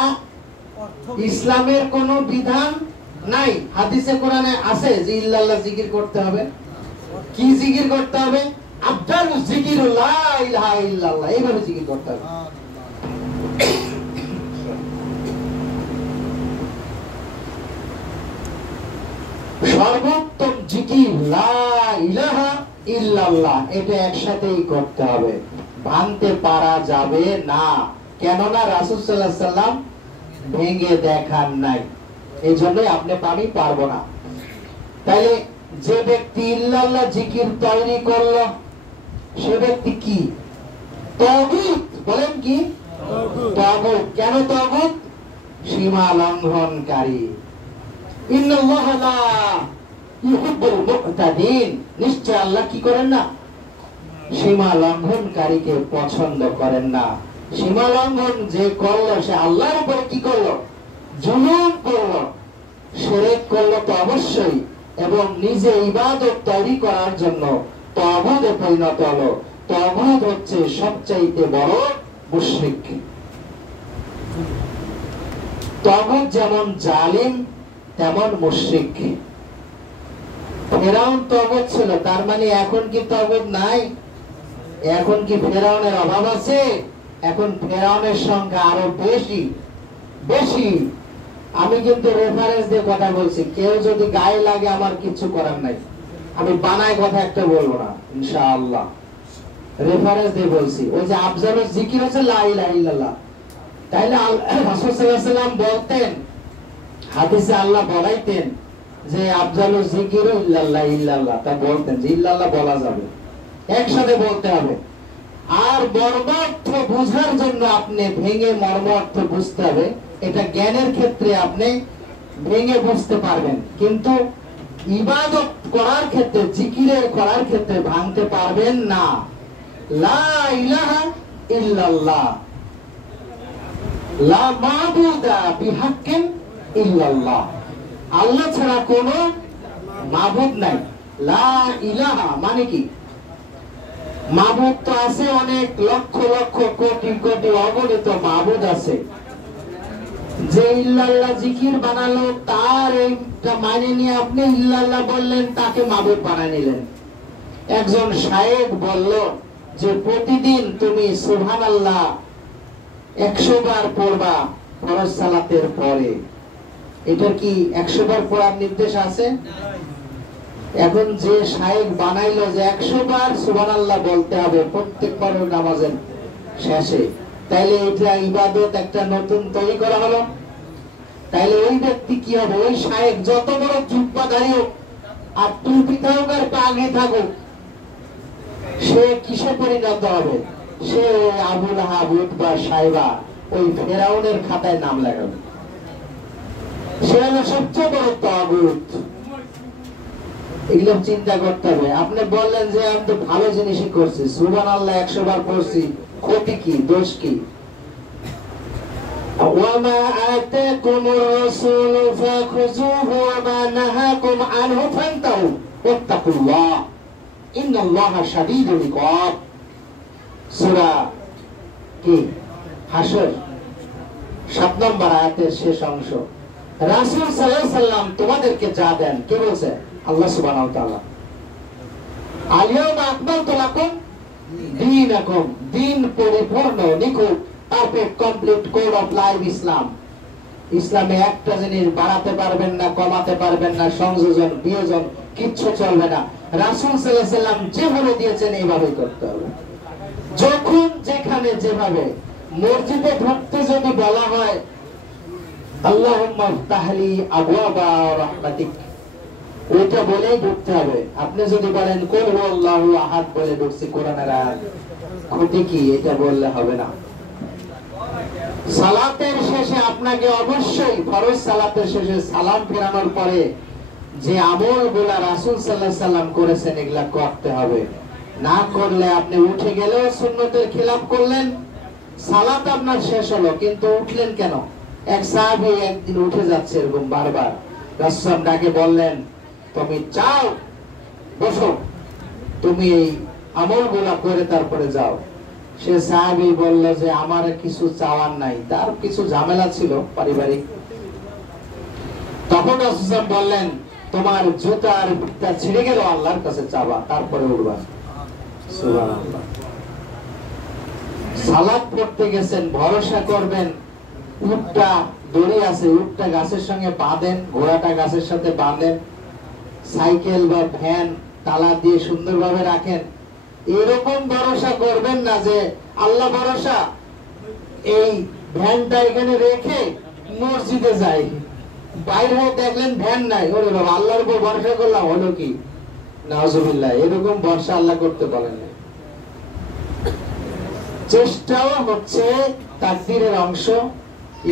ইসলামের কোন বিধান নাই। হাদিসে কোরআনে আছে যে ইল্লাল্লাহ জিকির করতে হবে। কি জিকির করতে হবে? আফদালুজ যিকিরু লা ইলাহা ইল্লাল্লাহ, এইভাবে জিকির করতে হবে। সর্বোত্তম জিকির লা ইলাহা ইল্লাল্লাহ, এটা একসাথেই করতে হবে, ভাঙতে পারা যাবে না। কেননা রাসূল সাল্লাল্লাহু আলাইহি ওয়াসাল্লাম ভেঙে দেখান নাই, এই জন্যই আপনি আমি পারবো না। তাইলে যে ব্যক্তি ইল্লাল্লাহ জিকির তৈরি করলো, সে ব্যক্তি কি? তাগুত। বলেন কি? তাগুত। কেন তাগুত? সীমা লঙ্ঘনকারী। ইন্নাল্লাহা লা ইউহিব্বুল মুতাদিন, নিশ্চয় আল্লাহ কি করেন না? সীমা লঙ্ঘনকারীকে পছন্দ করেন না। সীমা লঙ্ঘন যে করলো সে আল্লাহর উপরে কি করলো? জুলুম করলো, শিরক করলো তো অবশ্যই, এবং নিজে ইবাদত তৈরি করার জন্য তাগুতে পরিণত হলো। তাগুত হচ্ছে সবচাইতে বড় মুশরিক। তাগুত যেমন জালিম তেমন মুশরিক। ফেরাউন তাগুত ছিল, তার মানে এখন কি তাগুত নাই? এখন কি ফেরাউনের অভাব আছে? এখন ফেরাউনের সংখ্যা আরো বেশি বেশি। আমি কিন্তু রেফারেন্স দিয়ে কথা বলছি, কেউ যদি গায়ে লাগে আমার কিছু করার নাই। আমি বানায় কথা একটা বলবো না ইনশাআল্লাহ, রেফারেন্স দিয়ে বলছি। ওই যে আফজালুজ জিকির হচ্ছে লা ইলাহা ইল্লাল্লাহ। তাইলে রাসূল সাল্লাল্লাহু আলাইহি ওয়াসাল্লাম বলতেন, হাদিসে আল্লাহ বলাইতেন যে আফজালুজ জিকির ইল্লাল্লাহ ইল্লাল্লাহ, তা বলতেন যে ইল্লাল্লাহ বলা যাবে, একসাথে বলতে হবে। আর মর্মার্থ বোঝার জন্য আপনি ভেঙে মর্মার্থ বুঝতে হবে। এটা জ্ঞানের ক্ষেত্রে আপনি ভেঙে বুঝতে পারবেন, কিন্তু ইবাদত করার ক্ষেত্রে, জিকিরের করার ক্ষেত্রে ভাঙতে পারবেন না। লা ইলাহা ইল্লাল্লাহ, লা মাবুদা বিহাক্কিন ইল্লাল্লাহ, আল্লাহ ছাড়া কোনো মাবুদ নাই। লা ইলাহা মানে কি? মাবুদ তো আছে অনেক, লক্ষ লক্ষ কোটি কোটি অগণিত মাবুদ আছে। যে ইল্লাল্লাহ জিকির বানালো তার এইটা মানে নিয়ে আপনি ইল্লাল্লাহ বললেন, তাকে মাবুদ বানায় নিলেন। একজন শায়েখ বলল যে প্রতিদিন তুমি সুবহানাল্লাহ 100 বার পড়বা ফরজ সালাতের পরে। এটা কি 100 বার পড়ার নির্দেশ আছে? এখন যে শায়েখ বানাইলো যে 100 বার সুবহানাল্লাহ বলতে হবে প্রত্যেক ফরজ নামাজের শেষে, তাইলে এটা ইবাদত একটা নতুন তৈরি করা হলো। তাইলে ওই ব্যক্তি কি হবে? ওই শায়েখ যত বড় জুব্বাধারী হোক আর টুপি থাকুক আর পাগড়ি থাকুক, সে কিসে পরিণত হবে? সে আবুল আহাব উতবা সাইবা ওই ফেরাউনের খাতায় নাম লেখাবে। সে হলো সবচেয়ে বড় তাগুত। এগুলো চিন্তা করতে হবে। আপনি বললেন যে আমি তো ভালো জিনিসই করছি, সুবহানাল্লাহ 100 বার পড়ছি, ক্ষতি কি, দোষ কি? ওয়ামা আতাকুমুর রাসূলু ফাখুযুহু ওয়ামা নাহাকুম আনহু ফান্তাহু ওয়াত্তাকুল্লাহ ইন্নাল্লাহা শাদীদুল ইকাব। সূরা কি হাশর 7 নম্বর আয়াতের শেষ অংশ। রাসূল সাল্লাল্লাহু আলাইহি সাল্লাম তোমাদেরকে যা দেন, কে বলছে? আল্লাহ সুবহানাহু ওয়া তাআলা। আল-ইয়াওমা আকমালতু লাকুম দীনাকুম, দিন পরিপূর্ণ, নিখুঁত, perfect, complete code of life Islam. ইসলামে একটা জিনিস বাড়াতে পারবেন না, কমাতে পারবেন না, সংযোজন বিয়োজন কিচ্ছু চলবে না। রাসূল সাল্লাল্লাহু আলাইহি সাল্লাম যেভাবে দিয়েছেন এইভাবেই করতে হবে। যখন যেখানে যেভাবে, মসজিদে ঢুকতে যদি বলা হয় আল্লাহুম্মা ইফতাহলি আবওয়াবা রাহমাতিক, ওইটা বলেই ঢুকতে হবে। আপনি যদি বলেন কুল হুয়াল্লাহু আহাদ বলে ঢুকছি কোরআনের আয়াত, ক্ষতি কি? এটা বললে হবে না। সালাতের শেষে আপনাকে অবশ্যই ফরজ সালাতের শেষে সালাম ফেরানোর পরে যে আমলগুলা রাসূল সাল্লাল্লাহু আলাইহি সাল্লাম করেছেন এগুলা করতে হবে। না করলে আপনি উঠে গেলেও সুন্নতের খিলাফ করলেন, সালাত আপনার শেষ হলো কিন্তু উঠলেন কেন? এক সাহাবী একদিন উঠে যাচ্ছে এরকম বারবার, রাসূল ডাকে বললেন তুমি চাও বসো, তুমি এই আমলগুলা করে তারপরে যাও। সে সাহাবী বলল যে আমার কিছু চাওয়ার নাই, তার কিছু ঝামেলা ছিল পারিবারিক। তখন রাসূল বললেন তোমার জুতার ফিতা ছিঁড়ে গেল, আল্লাহর কাছে চাবা, তারপরে উঠবা। সুবহানাল্লাহ। সালাত পড়তে গেছেন, ভরসা করবেন উটটা দড়ি আছে, উটটা গাছের সঙ্গে বাঁধেন, ঘোড়াটা গাছের সাথে বাঁধেন, সাইকেল বা ভ্যান তালা দিয়ে সুন্দরভাবে রাখেন। এরকম ভরসা করবেন না যে আল্লাহ ভরসা, এই ভ্যানটা এখানে রেখে মসজিদে যাই, বাইরে দেখলেন ভ্যান নাই, ওরে বাবা আল্লাহর উপর ভরসা করলাম, হলো কি? নাউজুবিল্লাহ। এরকম ভরসা আল্লাহ করতে বলেন না। চেষ্টাও হচ্ছে তাকদীরের অংশ,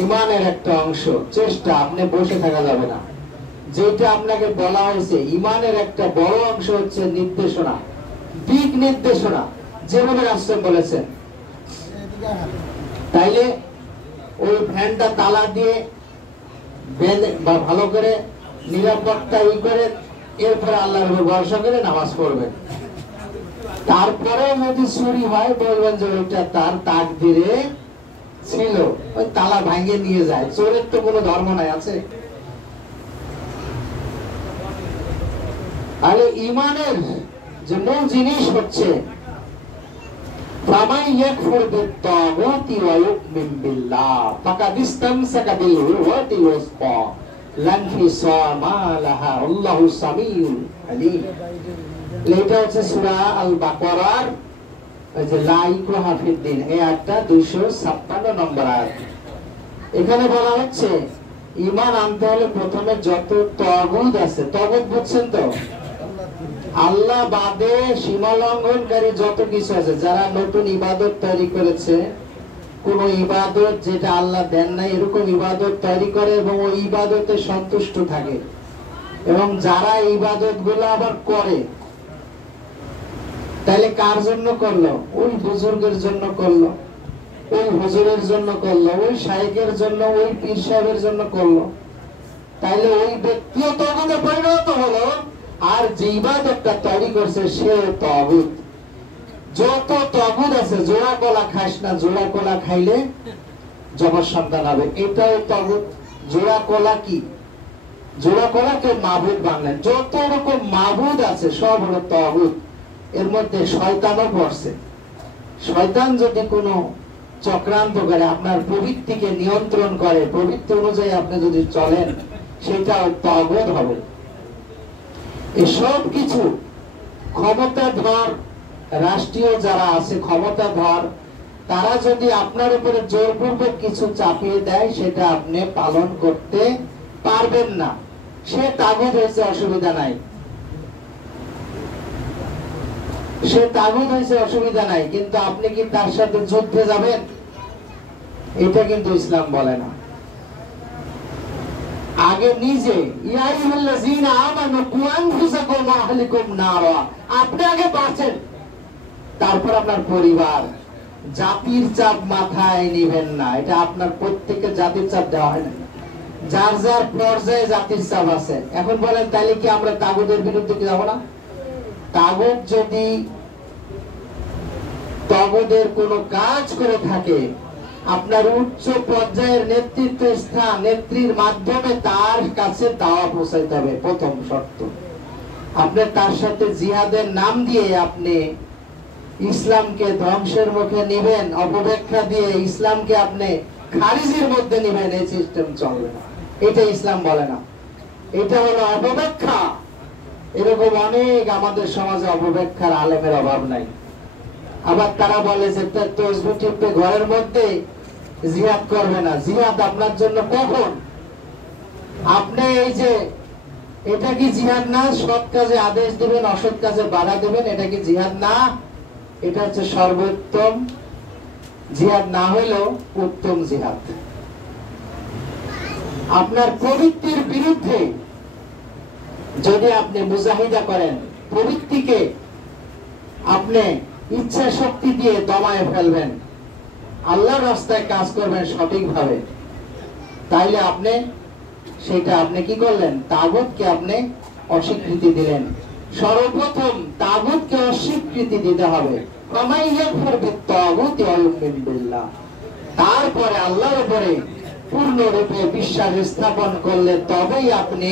ঈমানের একটা অংশ। চেষ্টা, আপনি বসে থাকা যাবে না। যেটা আপনাকে বলা হয়েছে ঈমানের একটা বড় অংশ হচ্ছে নির্দেশনা, দিক নির্দেশনা, যেভাবে রাসূল বলেছেন। তাইলে ওই ভ্যানটা তালা দিয়ে বেঁধে বা ভালো করে নিরাপত্তা করে এরপরে আল্লাহর উপর ভরসা করে নামাজ পড়বেন। তারপরে যদি চুরি হয় বলবেন যে ওইটা তার তাকদীরে ছিল, ওই তালা ভাঙিয়ে নিয়ে যায়। চোরের তো কোনো ধর্ম নাই, আছে? আরে ঈমানের যে মূল জিনিস হচ্ছে ফামান ইয়াকফুর বিত-তাগুতি ওয়া ইউমিন বিল্লাহ ফাকাদ ইসতামসাকা বিল উরওয়াতিল ওয়াসফা লা ইনফিসামা লাহা আল্লাহু সামিউল আলীম। এটা হচ্ছে সূরা আল বাকারার এই যে লা ইকরাহা ফিদ-দ্বীন, এই আয়াতটা 256 নম্বর আয়াত। এখানে বলা হচ্ছে ঈমান আনতে হলে প্রথমে যত তাগুত আছে, তাগুত বুঝছেন তো? আল্লাহ বাদে সীমা লঙ্ঘনকারী যত কিছু আছে, যারা নতুন ইবাদত তৈরি করেছে, কোন ইবাদত যেটা আল্লাহ দেন নাই এরকম ইবাদত তৈরি করে এবং ওই ইবাদতে সন্তুষ্ট থাকে, এবং যারা ইবাদত গুলো আবার করে, তাহলে কার জন্য করলো? ওই বুজুর্গের জন্য করলো, ওই হুজুরের জন্য করলো, ওই শাইখের জন্য, ওই পীর সাহেবের জন্য করলো, তাইলে ওই ব্যক্তিও তাগুতে পরিণত হলো, আর যে ইবাদতটা তৈরি করছে সেও তাগুত। যত তাগুত আছে, জোড়া কলা খাস না, জোড়া কলা খাইলে জবর সন্তান হবে, এটাও তাগুত। জোড়া কলা কি? জোড়া কলাকে মাবুদ বানালেন। যত রকম মাবুদ আছে সব হলো তাগুত। এর মধ্যে শয়তানও পড়ছে। শয়তান যদি কোনো চক্রান্ত করে, আপনার প্রবৃত্তিকে নিয়ন্ত্রণ করে, প্রবৃত্তি অনুযায়ী আপনি যদি চলেন, সেটাও তাগুত হবে। এসব কিছু ক্ষমতাধর রাষ্ট্রীয় যারা আছে, ক্ষমতাধর, তারা যদি আপনার উপরে জোরপূর্বক কিছু চাপিয়ে দেয়, সেটা আপনি পালন করতে পারবেন না। সে তাগুত হয়েছে, অসুবিধা নাই, সে তাগুত হয়েছে, অসুবিধা নাই, কিন্তু আপনি কি তার সাথে যুদ্ধে যাবেন? এটা কিন্তু ইসলাম বলে না। আগে নিজে আপনি আগে বাঁচেন, তারপর আপনার পরিবার। জাতির চাপ মাথায় নিবেন না, এটা আপনার প্রত্যেকের জাতির চাপ দেওয়া হয় না, যার যার পর্যায়ে জাতির চাপ আছে। এখন বলেন তাহলে কি আমরা তাগুতের বিরুদ্ধে কি যাবো না? তাগুত যদি তাগুতের কোনো কাজ করে থাকে, আপনার উচ্চ পর্যায়ের নেতৃত্ব স্থান, নেত্রীর মাধ্যমে তার কাছে দাওয়া পৌঁছাইতে হবে। প্রথম শর্ত, আপনি তার সাথে জিহাদের নাম দিয়ে আপনি ইসলামকে ধ্বংসের মুখে নিবেন, অপব্যাখ্যা দিয়ে ইসলামকে আপনি খারিজের মধ্যে নিবেন, এই সিস্টেম চলবে না। এটা ইসলাম বলে না, এটা হলো অপব্যাখ্যা। এরকম অনেক আমাদের সমাজে অপব্যাখ্যার আলেমের অভাব নাই। আবার তারা বলে যে তসবিহ টিপে ঘরের মধ্যে জিহাদ করবে না। জিহাদ আপনার জন্য কখন? আপনি এই যে, এটা কি জিহাদ না? সৎ কাজে আদেশ দিবেন, অসৎ কাজে বাধা দিবেন, এটা কি জিহাদ না? এটা হচ্ছে সর্বোত্তম জিহাদ, না হইলেও উত্তম জিহাদ। আপনার প্রবৃত্তির বিরুদ্ধে যদি আপনি মুজাহিদা করেন, প্রবৃত্তিকে আপনি ইচ্ছা শক্তি দিয়ে দমায় ফেলবেন, আল্লাহর রাস্তায় কাজ করবেন সঠিকভাবে, তাইলে আপনি সেটা আপনি কি করলেন? তাগুতকে আপনি অস্বীকৃতি দিলেন। সর্বপ্রথম তাগুতকে অস্বীকৃতি দিতে হবে। তারপরে আল্লাহর উপরে পূর্ণরূপে বিশ্বাস স্থাপন করলে তবেই আপনি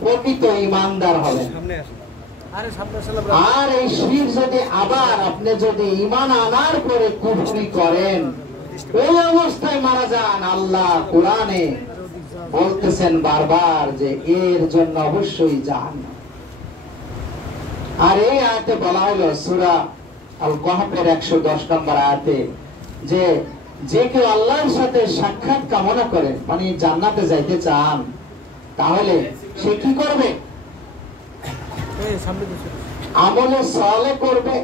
প্রকৃত ঈমানদার হবেন। আর এই শির যদি আবার আপনি যদি ঈমান আনার পরে কুফরি করেন, ওই অবস্থায় মারা যান, আল্লাহ কোরআনে বলতেছেন বারবার যে এর জন্য অবশ্যই জাহান্নাম। আর এই আয়াতে বলা হলো সূরা আল কাহফের 110 নম্বর আয়াতে, যে যে কেউ আল্লাহর সাথে সাক্ষাৎ কামনা করে, মানে জান্নাতে যাইতে চান, তাহলে সে কি করবে? আমলে সালেহ করবে,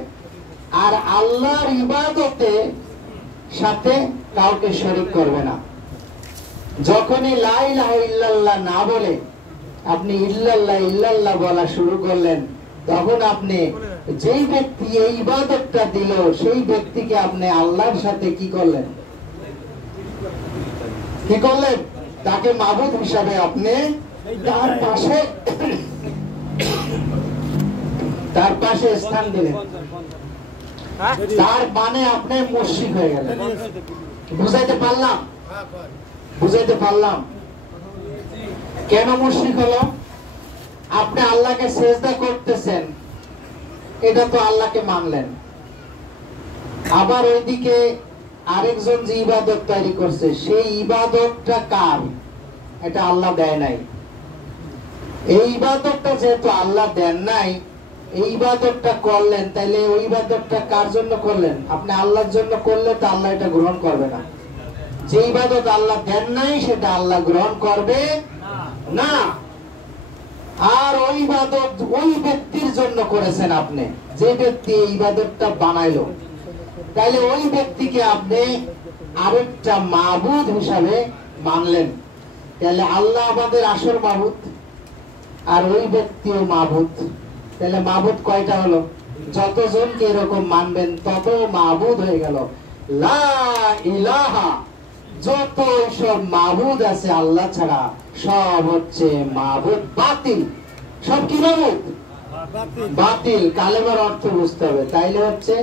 আর আল্লাহর ইবাদতে সাথে কাউকে শরীক করবে না। যখনই লা ইলাহা ইল্লাল্লাহ না বলে আপনি ইল্লাল্লাহ ইল্লাল্লাহ বলা শুরু করলেন, তখন আপনি যেই ব্যক্তি এই ইবাদতটা দিল, সেই ব্যক্তিকে আপনি আল্লাহর সাথে কি করলেন? কি করলেন? তাকে মাবুদ হিসাবে আপনি তার পাশে স্থান দিলেন। তার মানে আপনি মুশরিক হয়ে গেলেন। বুঝাইতে পারলাম? বুঝাইতে পারলাম? কেন মুশরিক হলো? আপনি আল্লাহকে সিজদা করতেছেন, এটা তো আল্লাহকে মানলেন, আবার ওইদিকে আরেকজন যে ইবাদত তৈরি করছে, সেই ইবাদতটা কার? এটা আল্লাহ দেয় নাই। এই ইবাদতটা যেহেতু আল্লাহ দেন নাই, এই ইবাদতটা করলেন, তাইলে ওই ইবাদতটা কার জন্য করলেন? আপনি আল্লাহর জন্য করলে তো আল্লাহ এটা গ্রহণ করবে না। যে ইবাদত আল্লাহ দেন নাই, সেটা আল্লাহ গ্রহণ করবে না। আর ওই ইবাদত ওই ব্যক্তির জন্য করেছেন আপনি, যে ব্যক্তি এই ইবাদতটা বানাইলো, তাইলে ওই ব্যক্তিকে আপনি আরেকটা মাবুদ হিসাবে মানলেন। তাহলে আল্লাহ আমাদের আসল মাবুদ, আর ওই ব্যক্তিও মাবুদ। তাহলে মাবুদ কয়টা হলো? যতজনকে এরকম মানবেন তত মাবুদ হয়ে গেল। লা ইলাহা, যত সব মাবুদ আছে আল্লাহ ছাড়া সব হচ্ছে মাবুদ বাতিল। সব কি মাবুদ? বাতিল। কালেমার অর্থ বুঝতে হবে। তাইলে হচ্ছে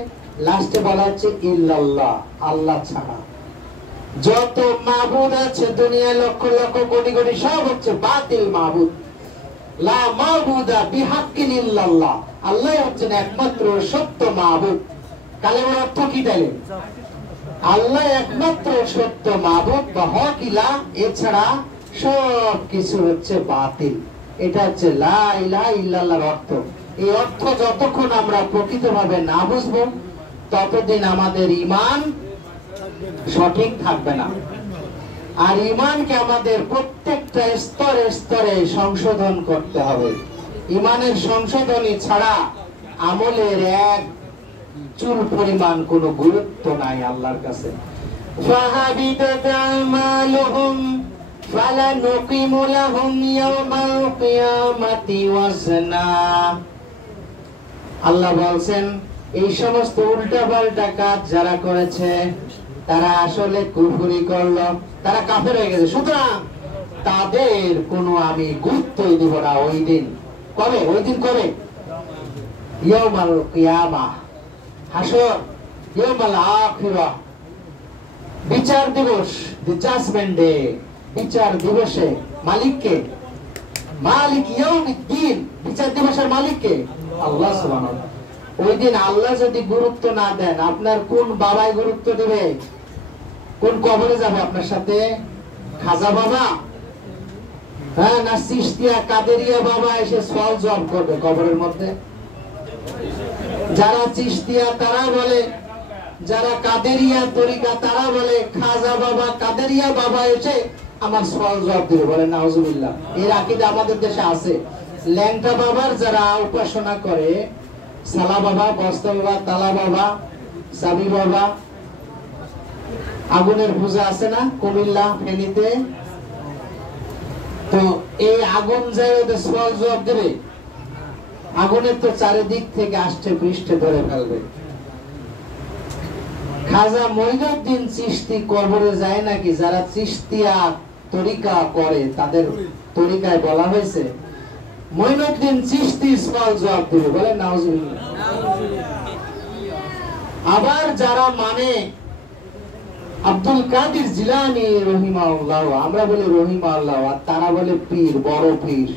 লাস্টে বলা হচ্ছে ইল্লাল্লাহ, আল্লাহ ছাড়া যত মাবুদ আছে দুনিয়ায় লক্ষ লক্ষ কোটি কোটি সব হচ্ছে বাতিল মাবুদ। লা মাবুদা বিহাক্কিন ইল্লাল্লাহ, আল্লাহ হচ্ছেন একমাত্র সত্য মাবুদ। কালেমার অর্থ কি তাইলে? আল্লাহ একমাত্র সত্য মাবুদ বা হক ইলাহ, এছাড়া সব কিছু হচ্ছে বাতিল। এটা হচ্ছে লা ইলাহা ইল্লাল্লাহর অর্থ। এই অর্থ যতক্ষণ আমরা প্রকৃতভাবে না বুঝবো ততদিন আমাদের ঈমান সঠিক থাকবে না। আর ঈমানকে আমাদের প্রত্যেকটা স্তরে স্তরে সংশোধন করতে হবে। ঈমানের সংশোধনী ছাড়া আমলের এক চুল পরিমাণ কোনো গুরুত্ব নাই আল্লাহর কাছে। ফাহাবিতাত আমালুহুম ফালানুকিমু লাহুম ইয়াওমাল কিয়ামাতি ওয়াজনা। আল্লাহ বলছেন এই সমস্ত উল্টাপাল্টা কাজ যারা করেছে তারা আসলে কুফরি করলো, তারা কাফের হয়ে গেছে, সুতরাং তাদের কোনো আমি গুরুত্বই দিব না ওই দিন। কবে? ওই দিন কবে? ইয়াউমাল কিয়ামাহ, হাসর, ইয়াউমাল আখিরাহ, বিচার দিবস, দি জাজমেন্ট ডে। বিচার দিবসে মালিককে, মালিক ইয়াউমিদ্দিন, বিচার দিবসের মালিককে আল্লাহ সুবহানাহু ওয়া তাআলা। ওই দিন আল্লাহ যদি গুরুত্ব না দেন, আপনার কোন বাবাই গুরুত্ব দেবে? কোন কবরে যাবে আপনার সাথে? খাজা বাবা, হ্যাঁ, না চিশতিয়া কাদেরিয়া বাবা এসে সওয়াল জবাব করবে কবরের মধ্যে? যারা চিশতিয়া তারা বলে, যারা কাদেরিয়া তরিকা তারা বলে খাজা বাবা কাদেরিয়া বাবা এসে আমার সওয়াল জবাব দিবে। বলে নাউজুবিল্লাহ। এর আকীদা আমাদের দেশে আছে। ল্যাংটা বাবার যারা উপাসনা করে, সালা বাবা, বস্তা বাবা, তালা বাবা, সাবি বাবা, আগুনের পূজা আছে না কুমিল্লা ফেনীতে, তো এই আগুন যায় ওদের সওয়াল জবাব দেবে। আগুনের তো চারিদিক থেকে আষ্টে পৃষ্ঠে ধরে ফেলবে। খাজা মঈনুদ্দিন চিশতি কবরে যায় নাকি? যারা চিশতিয়া তরিকা করে তাদের তরিকায় বলা হয়েছে মঈনুদ্দিন চিশতি সওয়াল জবাব দেবে। বলে নাউজুবিল্লাহ। আবার যারা মানে আব্দুল কাদের জিলানী রহিমাহুল্লাহ, আমরা বলি রহিমাহুল্লাহ, আর তারা বলে পীর, বড় পীর।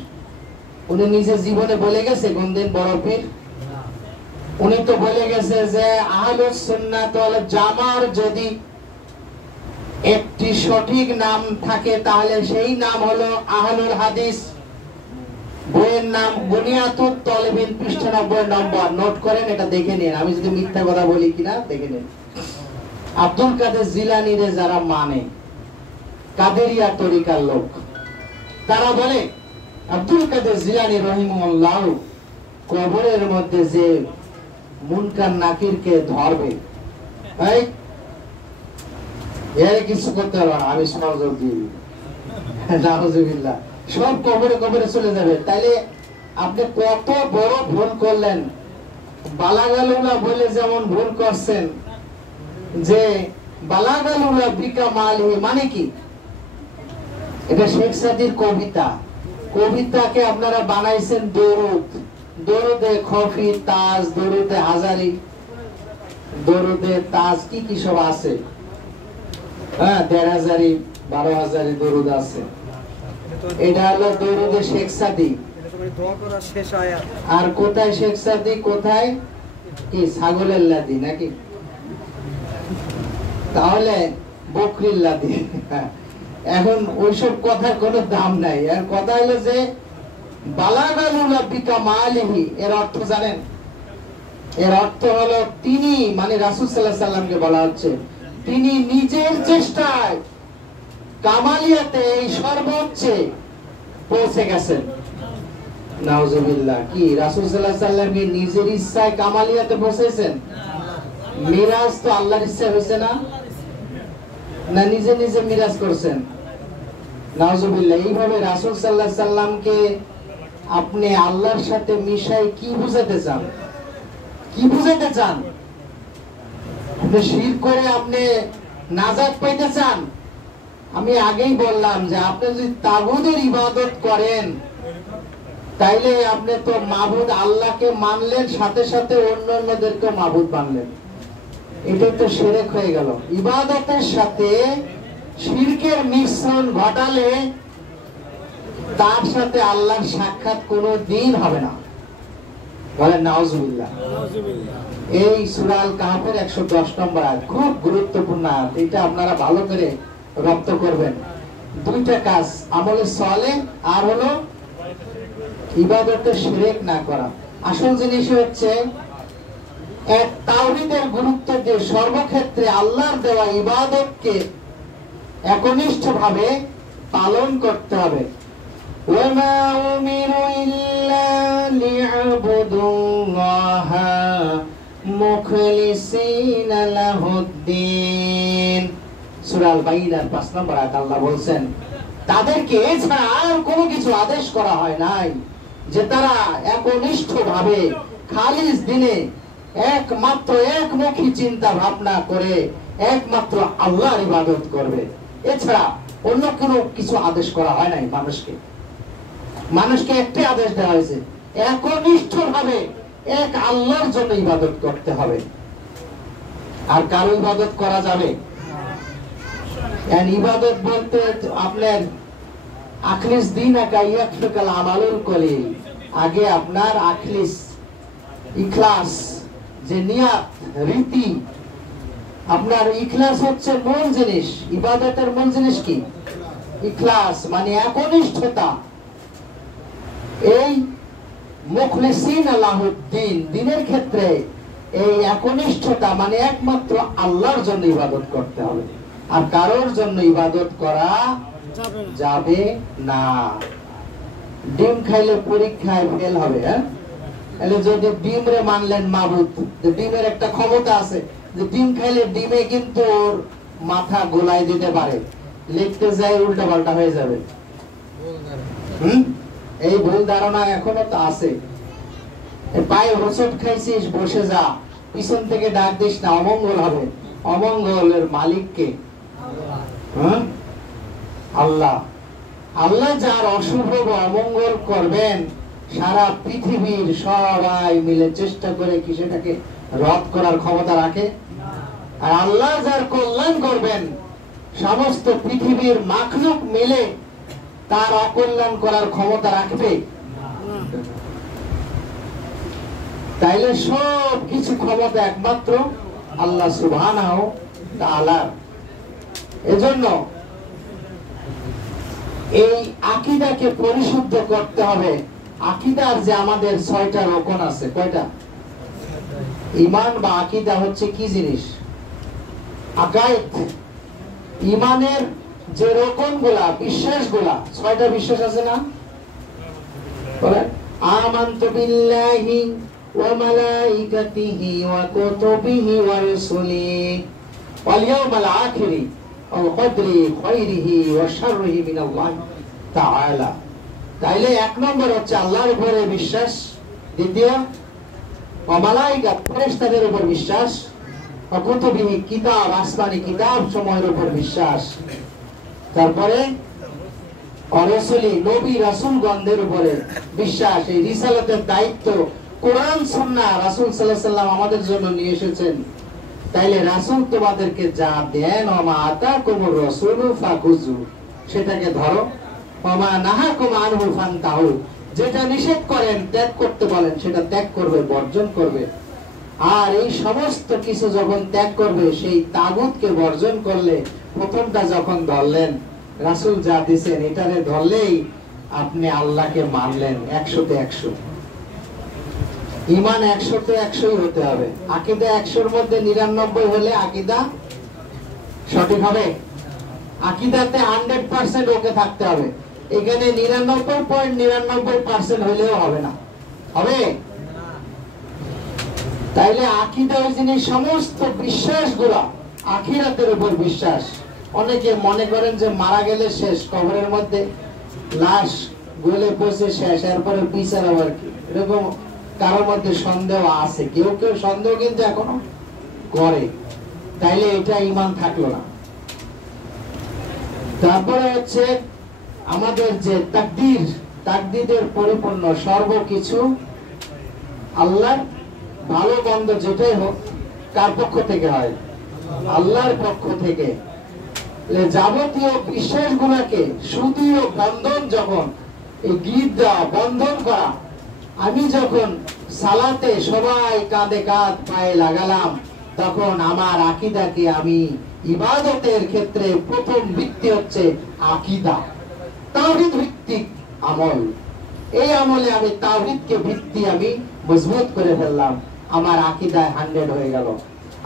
উনি নিজে জীবনে বলে গেছে কোনদিন বড় পীর? উনি তো বলে গেছে যে আহলুস সুন্নাত ওয়াল জামার যদি একটি সঠিক নাম থাকে তাহলে সেই নাম হলো আহলুল হাদিস। বইয়ের নাম বুনিয়াতুত তালিবিন, পৃষ্ঠা 90 নম্বর। নোট করেন, এটা দেখে নিন, আমি যদি মিথ্যা কথা বলি কিনা দেখে নিন। আব্দুল কাদের জিলানীরে যারা মানে, কাদেরিয়া তরিকার লোক, তারা বলে আব্দুল কাদের জিলানী রহিমাহুল্লাহ কবরের মধ্যে যে মুনকার নাকিরকে ধরবে, এর কিছু করতে পারবে না, আমি সহযোগ দিই। নাউজুবিল্লাহ। সব কবরে কবরে চলে যাবে। তাইলে আপনি কত বড় ভুল করলেন। বালাগালুলা বলে যেমন ভুল করছেন, যে বালাগালুলা বিকা মালি মানে কি? এটা শেখ সাদির কবিতা। কবিতাকে আপনারা বানাইছেন দরুদ। দরুদে খফি, তাজ, দরুদে হাজারি, দরুদে তাজ, কি কি সব আছে, হ্যাঁ, ১৫০০ ১২০০০ দরুদ আছে। এটা হলো দরুদে শেখ সাদি। আর কোথায় শেখ সাদি, কোথায় কি ছাগলের লাদি নাকি? তাহলে বকরির লাদি। এখন ওইসব কথার কোনো দাম নাই। আর কথা হলো যে বালাগালুলা বিকা মালিহি, এর অর্থ জানেন? এর অর্থ হলো তিনি, মানে রাসূল সাল্লাল্লাহু আলাইহি সাল্লামকে বলা হচ্ছে, তিনি নিজের চেষ্টায় কামালিয়াতে এই সর্বোচ্চে পৌঁছে গেছেন। নাউজুবিল্লাহ। কি রাসূল সাল্লাল্লাহু আলাইহি সাল্লাম কি নিজের ইচ্ছায় কামালিয়াতে পৌঁছেছেন? মিরাজ তো আল্লাহর ইচ্ছা হয়েছে না? না নিজে নিজে মিরাজ করছেন? নাউজুবিল্লাহ। এইভাবে রাসূল সাল্লাল্লাহু আলাইহি সাল্লামকে আপনি আল্লাহর সাথে মিশাই কি বুঝাতে চান? কি বুঝাতে চান? আপনি শিরক করে আপনি নাজাত পাইতে চান, আমি আগেই বললাম যে আপনি যদি তাগুতের ইবাদত করেন তাইলে আপনি তো মাবুদ আল্লাহকে মানলেন, সাথে সাথে অন্যদেরকে মাবুদ মানলেন, এটা তো শিরক হয়ে গেল। ইবাদতের সাথে শিরকের মিশ্রণ ঘটালে তার সাথে আল্লাহর সাক্ষাৎ কোনো দিন হবে না, বলেন নাউজুবিল্লাহ। এই সূরা আল কাহফের 110 নম্বর আয়াত খুব গুরুত্বপূর্ণ আয়াত, এটা আপনারা ভালো করে রপ্ত করবেন। দুইটা কাজ, আমলে সালেহ আর হলো ইবাদতে শিরক না করা। আসল জিনিস হচ্ছে এক তাওহীদের গুরুত্ব দিয়ে সর্বক্ষেত্রে আল্লাহর দেওয়া ইবাদতকে একনিষ্ঠভাবে পালন করতে হবে। ওয়ামা উমিরু ইল্লা লিয়াবুদুল্লাহা মুখলিসিনা লাহুদ্দিন, সূরা আল বাইনার 5 নম্বর আয়াত আল্লাহ বলছেন তাদেরকে এছাড়া আর কোনো কিছু আদেশ করা হয় নাই যে তারা একনিষ্ঠভাবে খালিস দিনে একমাত্র একমুখী চিন্তা ভাবনা করে একমাত্র আল্লাহর ইবাদত করবে, এছাড়া অন্য কোনো কিছু আদেশ করা হয় নাই। মানুষকে একটাই আদেশ দেওয়া হয়েছে, একনিষ্ঠভাবে এক আল্লাহর জন্য ইবাদত করতে হবে। আর কারো ইবাদত করা যাবে? ইবাদত বলতে আপনার আখলিস দিন আকাইয়াকাল আমালুল কলিল, আগে আপনার আখলিস ইখলাস যে নিয়াত রীতি, আপনার ইখলাস হচ্ছে মূল জিনিস। ইবাদতের মূল জিনিস কি? ইখলাস মানে একনিষ্ঠতা। এই মুখলিসিন লাহুদ্দিন, দিনের ক্ষেত্রে এই একনিষ্ঠতা মানে একমাত্র আল্লাহর জন্য ইবাদত করতে হবে, আর কারোর জন্য ইবাদত করা যাবে না। ডিম খাইলে পরীক্ষায় ফেল হবে, হ্যাঁ? তাহলে যদি ডিমরে মানলেন মাবুদ, ডিমের একটা ক্ষমতা আছে যে ডিম খাইলে ডিমে কিন্তু ওর মাথা গোলাই দিতে পারে, লিখতে যায় উল্টা পাল্টা হয়ে যাবে। এই ভুল ধারণা এখনো তো আছে। পায়ে হোঁচট খাইছিস, বসে যা, পিছন থেকে ডাক দিস না, অমঙ্গল হবে। অমঙ্গলের মালিককে আল্লাহ। আল্লাহ যার অশুভ অমঙ্গল করবেন, সারা পৃথিবীর সবাই মিলে চেষ্টা করে কি সেটাকে রদ করার ক্ষমতা রাখে? আর আল্লাহ যার কল্যাণ করবেন, সমস্ত পৃথিবীর মাখলুক মিলে তার অকল্যাণ করার ক্ষমতা রাখবে? তাইলে সব কিছু ক্ষমতা একমাত্র আল্লাহ সুবহানাহু তাআলার। এজন্য এই আকীদাকে পরিশুদ্ধ করতে হবে। আকীদার যে আমাদের 6টা রকম আছে, কয়টা? ঈমান বা আকীদা হচ্ছে কি জিনিস? আকায়েদ, ঈমানের যে রকমগুলা, বিশ্বাসগুলা, 6টা বিশ্বাস আছে না? বলেন, আমানতু বিল্লাহি ওয়া মালাইকাতিহি ওয়া কুতুবিহি ওয়া রুসুলিহি ওয়াল ইয়াউমিল আখিরি ওয়া কদরি খায়রিহি ওয়া শাররিহি মিনাল্লাহি তাআলা। তাইলে 1 নম্বর হচ্ছে আল্লাহর উপরে বিশ্বাস, দ্বিতীয় ওয়া মালাইকাত ফেরেশতাদের উপর বিশ্বাস, ওয়া কুতুবিহি কিতাব আসমানি কিতাব সমূহের উপর বিশ্বাস, তারপরে রাসূলি নবী রাসূলগণদের উপরে বিশ্বাস। এই রিসালাতের দায়িত্ব কোরআন সুন্নাহ রাসূল সাল্লাল্লাহু আলাইহি ওয়াসাল্লাম আমাদের জন্য নিয়ে এসেছেন। তাইলে রাসূল তোমাদেরকে যা দেন, ওমা আতাকুমুর রাসূলু ফাখুযু, সেটাকে ধরো, ওমা নাহাকুম আনহু ফান্তাহু, যেটা নিষেধ করেন, ত্যাগ করতে বলেন, সেটা ত্যাগ করবে, বর্জন করবে। আর এই সমস্ত কিছু যখন ত্যাগ করবে, সেই তাগুতকে বর্জন করলে, প্রথমটা যখন ধরলেন রাসূল যা দিয়েছেন এটারে ধরলেই আপনি আল্লাহকে মানলেন 100তে 100। ঈমান 100তে 100ই হতে হবে। আকীদা 100-এর মধ্যে 99 হলে আকীদা সঠিক হবে। আকীদাতে 100% ওকে থাকতে হবে। এখানে 99.99% হলেও হবে না, হবে? তাইলে আকীদা ওই জিনিস, সমস্ত বিশ্বাসগুলো আখিরাতের উপর বিশ্বাস। অনেকে মনে করেন যে মারা গেলে শেষ, কবরের মধ্যে লাশ গলে পচে শেষ, এরপরে বিচার আবার কি, এরকম কারোর মধ্যে সন্দেহ আছে। কেউ কেউ সন্দেহ কিন্তু এখনো করে। তাইলে এটা ঈমান থাকলো না। তারপরে হচ্ছে আমাদের যে তাকদীরের পরিপূর্ণ সর্বকিছু আল্লাহর, ভালো মন্দ যেটাই হোক কার পক্ষ থেকে হয়? আল্লাহর পক্ষ থেকে। যাবতীয় বিশ্বাসগুলোকে সুদৃঢ় বন্ধন, যখন এই গীত দেওয়া বন্ধন করা, আমি যখন সালাতে সবাই কাঁধে কাঁধ পায়ে লাগালাম, তখন আমার আকীদাকে আমি ইবাদতের ক্ষেত্রে প্রথম ভিত্তি হচ্ছে আকীদা, তাওহীদ ভিত্তিক আমল। এই আমলে আমি তাওহীদকে ভিত্তি আমি মজবুত করে ফেললাম, আমার আকীদায় 100 হয়ে গেল।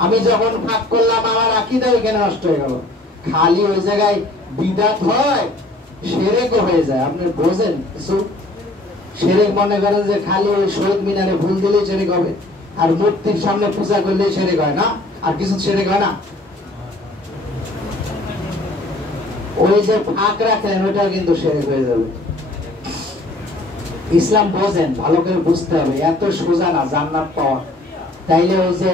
আমি যখন ভাগ করলাম, আমার আকীদা ওইখানে নষ্ট হয়ে গেল। খালি ওই জায়গায় বিদআত হয়, শিরকও হয়ে যায়। আপনি বোঝেন কিছু? শিরক মনে করেন যে খালি ওই শহীদ মিনারে ফুল দিলেই শিরক হবে, আর মূর্তির সামনে পূজা করলেই শিরক হয় না, আর কিছু শিরক হয় না। ওই যে ফাঁক রাখেন, ওইটাও কিন্তু শিরক হয়ে যাবে। ইসলাম বোঝেন, ভালো করে বুঝতে হবে, এত সোজা না জান্নাত পাওয়া। তাইলে ওই যে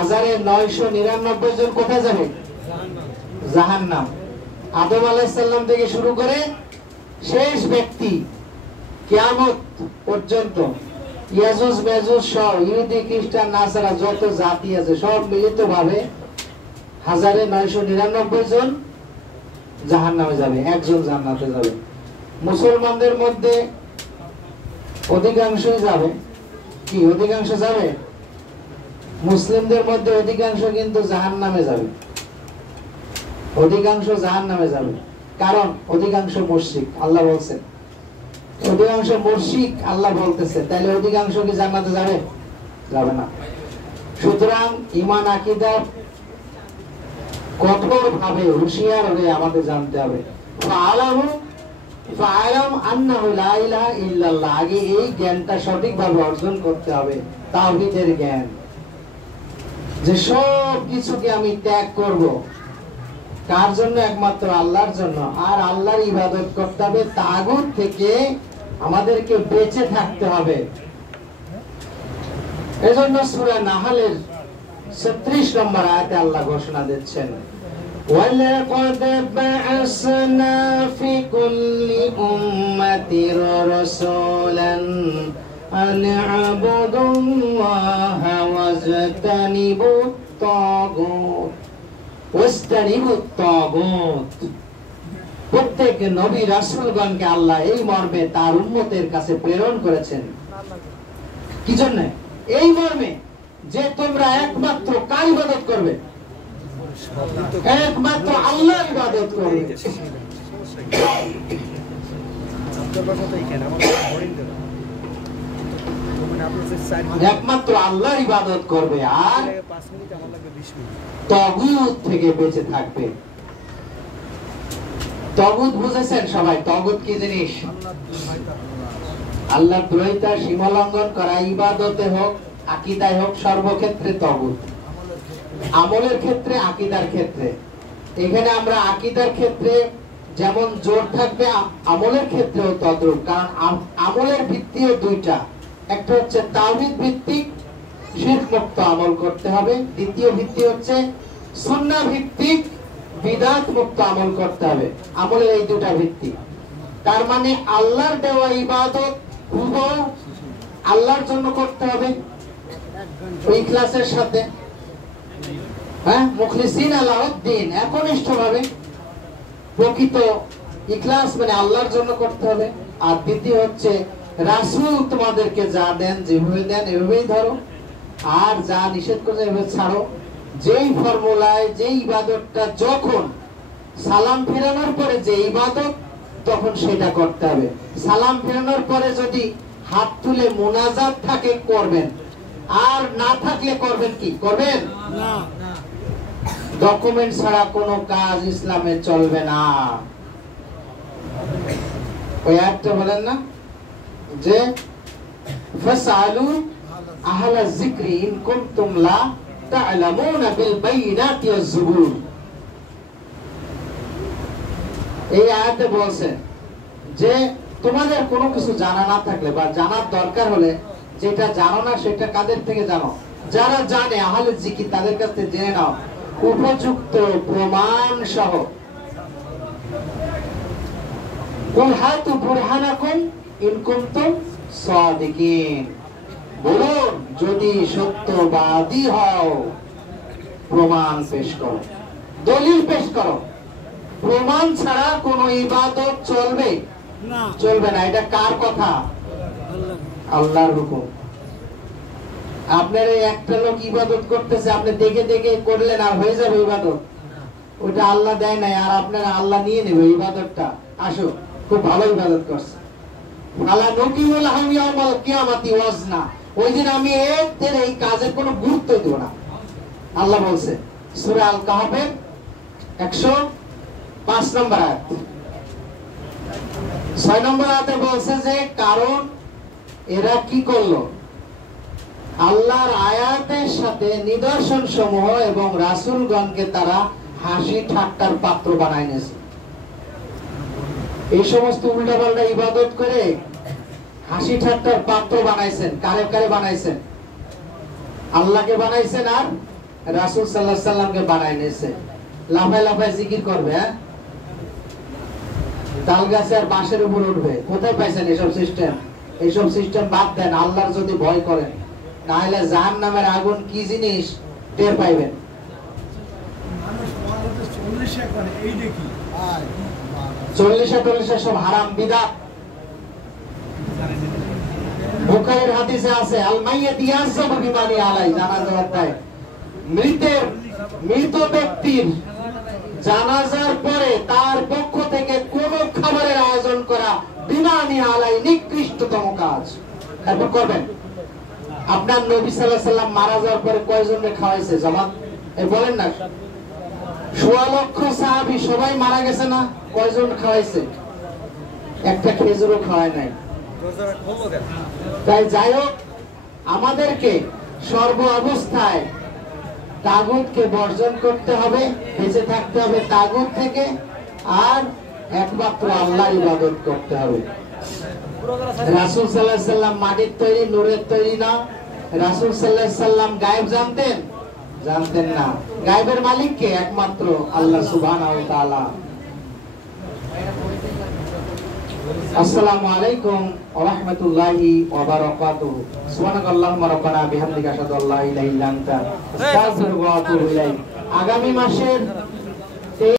1999 জন কোথায় যাবে? জাহান্নাম। আদম আলাইহিস সালাম থেকে শুরু করে শেষ ব্যক্তি কিয়ামত পর্যন্ত, ইয়াজুজ মাজুজ সহ ইহুদি খ্রিস্টান নাসারা যত জাতি আছে সব মিলিতভাবে 1999 জন জাহান্নামে যাবে, একজন জান্নাতে যাবে। মুসলমানদের মধ্যে অধিকাংশই যাবে। কি অধিকাংশ যাবে? মুসলিমদের মধ্যে অধিকাংশ কিন্তু জাহান্নামে যাবে, অধিকাংশ জাহান্নামে যাবে। কারণ অধিকাংশ মুশরিক। আল্লাহ বলছেন অধিকাংশ মুশরিক, আল্লাহ বলতেছে, তাহলে অধিকাংশ কি জান্নাতে যাবে? যাবে না। সুতরাং ঈমান আকীদা কঠোরভাবে হুঁশিয়ার হয়ে আমাদের জানতে হবে। ফাআলাম আন্নাহু লা ইলাহা ইল্লাল্লাহ, আগে এই জ্ঞানটা সঠিকভাবে অর্জন করতে হবে, তাওহীদের জ্ঞান, যে সব কিছুকে আমি ত্যাগ করব কার জন্য? একমাত্র আল্লাহর জন্য। আর আল্লাহর ইবাদত করতে হবে, তাগুত থেকে আমাদেরকে বেঁচে থাকতে হবে। এজন্য সূরা নাহলের 36 নম্বর আয়াতে আল্লাহ ঘোষণা দিচ্ছেন, ওয়ালাকাদ বা'আসনা ফি কুল্লি উম্মাতির রাসূলান আন আ'বুদুল্লাহা ওয়াজতানিবুত তাগুত ওয়াজতানিবুত তাগুত। প্রত্যেক নবী রাসূলগণকে আল্লাহ এই মর্মে তার উম্মতের কাছে প্রেরণ করেছেন। কি জন্য? এই মর্মে যে তোমরা একমাত্র কার ইবাদত করবে? একমাত্র আল্লাহর ইবাদত করবে। একমাত্র আল্লাহর ইবাদত করবে আর তাগুত থেকে বেঁচে থাকবে। তাগুত বুঝেছেন সবাই? তাগুত কি জিনিস? আল্লাহর দ্রোহিতা, সীমা লঙ্ঘন করা, ইবাদতে হোক আকীদায় হোক, সর্বক্ষেত্রে তাগুত। আমলের ক্ষেত্রে, আকীদার ক্ষেত্রে, এখানে আমরা আকীদার ক্ষেত্রে যেমন জোর থাকবে, আমলের ক্ষেত্রেও তদ্রূপ। কারণ আমলের ভিত্তিও দুইটা, একটা হচ্ছে তাওহীদ ভিত্তিক শিরক মুক্ত আমল করতে হবে, দ্বিতীয় ভিত্তি হচ্ছে সুন্নাহ ভিত্তিক বিদআত মুক্ত আমল করতে হবে। আমলের এই দুটা ভিত্তি। তার মানে আল্লাহর দেওয়া ইবাদত হুবহু আল্লাহর জন্য করতে হবে, ইখলাসের সাথে, হ্যাঁ, মুখলিসিন আলাউদ্দিন, একনিষ্ঠভাবে, প্রকৃত ইখলাস মানে আল্লাহর জন্য করতে হবে। আর দ্বিতীয় হচ্ছে রাসূল তোমাদেরকে যা দেন, যেভাবে দেন এভাবেই ধরো, আর যা নিষেধ করেছে এভাবে ছাড়ো। যেই ফর্মুলায় যেই ইবাদতটা, যখন সালাম ফেরানোর পরে যে ইবাদত, তখন সেটা করতে হবে। সালাম ফেরানোর পরে যদি হাত তুলে মুনাজাত থাকে করবেন, আর না থাকলে করবেন কি? করবেন না। ডকুমেন্ট ছাড়া কোনো কাজ ইসলামে চলবে না। ওই আয়াতটা বলেন না যে ফাসআলু আহলা যিকরি ইন কুনতুম লা তা'লামুনা বিল বাইনাতি ওয়াজ যুবুর। এই আয়াতে বলছেন যে তোমাদের কোনো কিছু জানা না থাকলে বা জানার দরকার হলে, যেটা জানো না সেটা কাদের থেকে জানো? যারা জানে, আহলে যিকির, তাদের কাছ থেকে জেনে নাও। উপযুক্ত প্রমাণ সহ। কুল হাতু বুরহানাকুম ইন কুনতুম সাদিকিন, বলুন যদি সত্যবাদী হও প্রমাণ পেশ করো, দলিল পেশ করো। প্রমাণ ছাড়া কোন ইবাদত চলবে চলবে না। এটা কার কথা? আল্লাহর হুকুম। আপনার একটা লোক ইবাদত করতেছে, আপনি দেখে দেখে করলেন আর হয়ে যাবে ইবাদত? ওটা আল্লাহ দেয় নাই, আর আপনারা আল্লাহ নিয়ে নেবে ইবাদতটা। আসো, খুব ভালো ইবাদত করছে, আল্লাহ নকিমুল হামিয়াউল কিয়ামতি ওয়াজনা, ওই দিন আমি এদের এই কাজের কোনো গুরুত্ব দেব না। আল্লাহ বলছে সূরা আল কাহফের 105 নম্বর আয়াত। 6 নম্বর আয়াতে বলছে যে কারণ এরা কি করলো? আল্লাহর আয়াতের সাথে নিদর্শন সমূহ এবং রাসূলগণকে তারা হাসি ঠাট্টার পাত্র বানায় নিয়েছে। এই সমস্ত উল্টাপাল্টা ইবাদত করে হাসি ঠাট্টার পাত্র বানাইছেন। কারে কারে বানাইছেন? আল্লাহকে বানাইছেন আর রাসূল সাল্লাল্লাহু আলাইহি সাল্লামকে বানায় নিয়েছে। লাফায় লাফায় জিকির করবে, হ্যাঁ, তাল গাছে আর বাঁশের উপর উঠবে। কোথায় পাইছেন এসব সিস্টেম? এইসব সিস্টেম বাদ দেন, আল্লাহর যদি ভয় করেন, না হলে জাহান্নামের আগুন কি জিনিস টের পাইবেন। চল্লিশে সব হারাম বিদআত। বুখারীর হাদিসে আছে আল মাইয়াত ইয়াযাবু বিমানি আলাই, জানাজা অধ্যায়, মৃত ব্যক্তির জানাজার পরে তার পক্ষ থেকে কোন খাবারের আয়োজন করা বিমানি আলাই নিকৃষ্টতম কাজ। তারপর করবেন। আপনার নবী সাল্লাল্লাহু আলাইহি সাল্লাম মারা যাওয়ার পরে কয়জনকে খাওয়াইছে? জামাত এই বলেন না, ১৬ লক্ষ সাহাবী সবাই মারা গেছে না? কয়জন খাওয়াইছে? একটা খেজুরও খাওয়ায় নাই। তাই যাই হোক, আমাদেরকে সর্ব অবস্থায় তাগুতকে বর্জন করতে হবে, বেঁচে থাকতে হবে তাগুত থেকে, আর একমাত্র আল্লাহর ইবাদত করতে হবে। রাসূল সাল্লাল্লাহু আলাইহি সাল্লাম মাটির তৈরি, নূরের তৈরি না। রাসূল সাল্লাল্লাহু আলাইহি সাল্লাম গায়েব জানতেন? জানতেন না। গায়েবের মালিক কে? একমাত্র আল্লাহ সুবহানাহু ওয়া তাআলা। আসসালামু আলাইকুম ওয়া রাহমাতুল্লাহি ওয়া বারাকাতুহু। সুবহানাকাল্লাহুম্মা রাব্বানা বিহামদিকা আশহাদু আল্লা ইলাহা ইল্লা আনতা আস্তাগফিরুকা ওয়া আতুবু ইলাইক। আগামী মাসের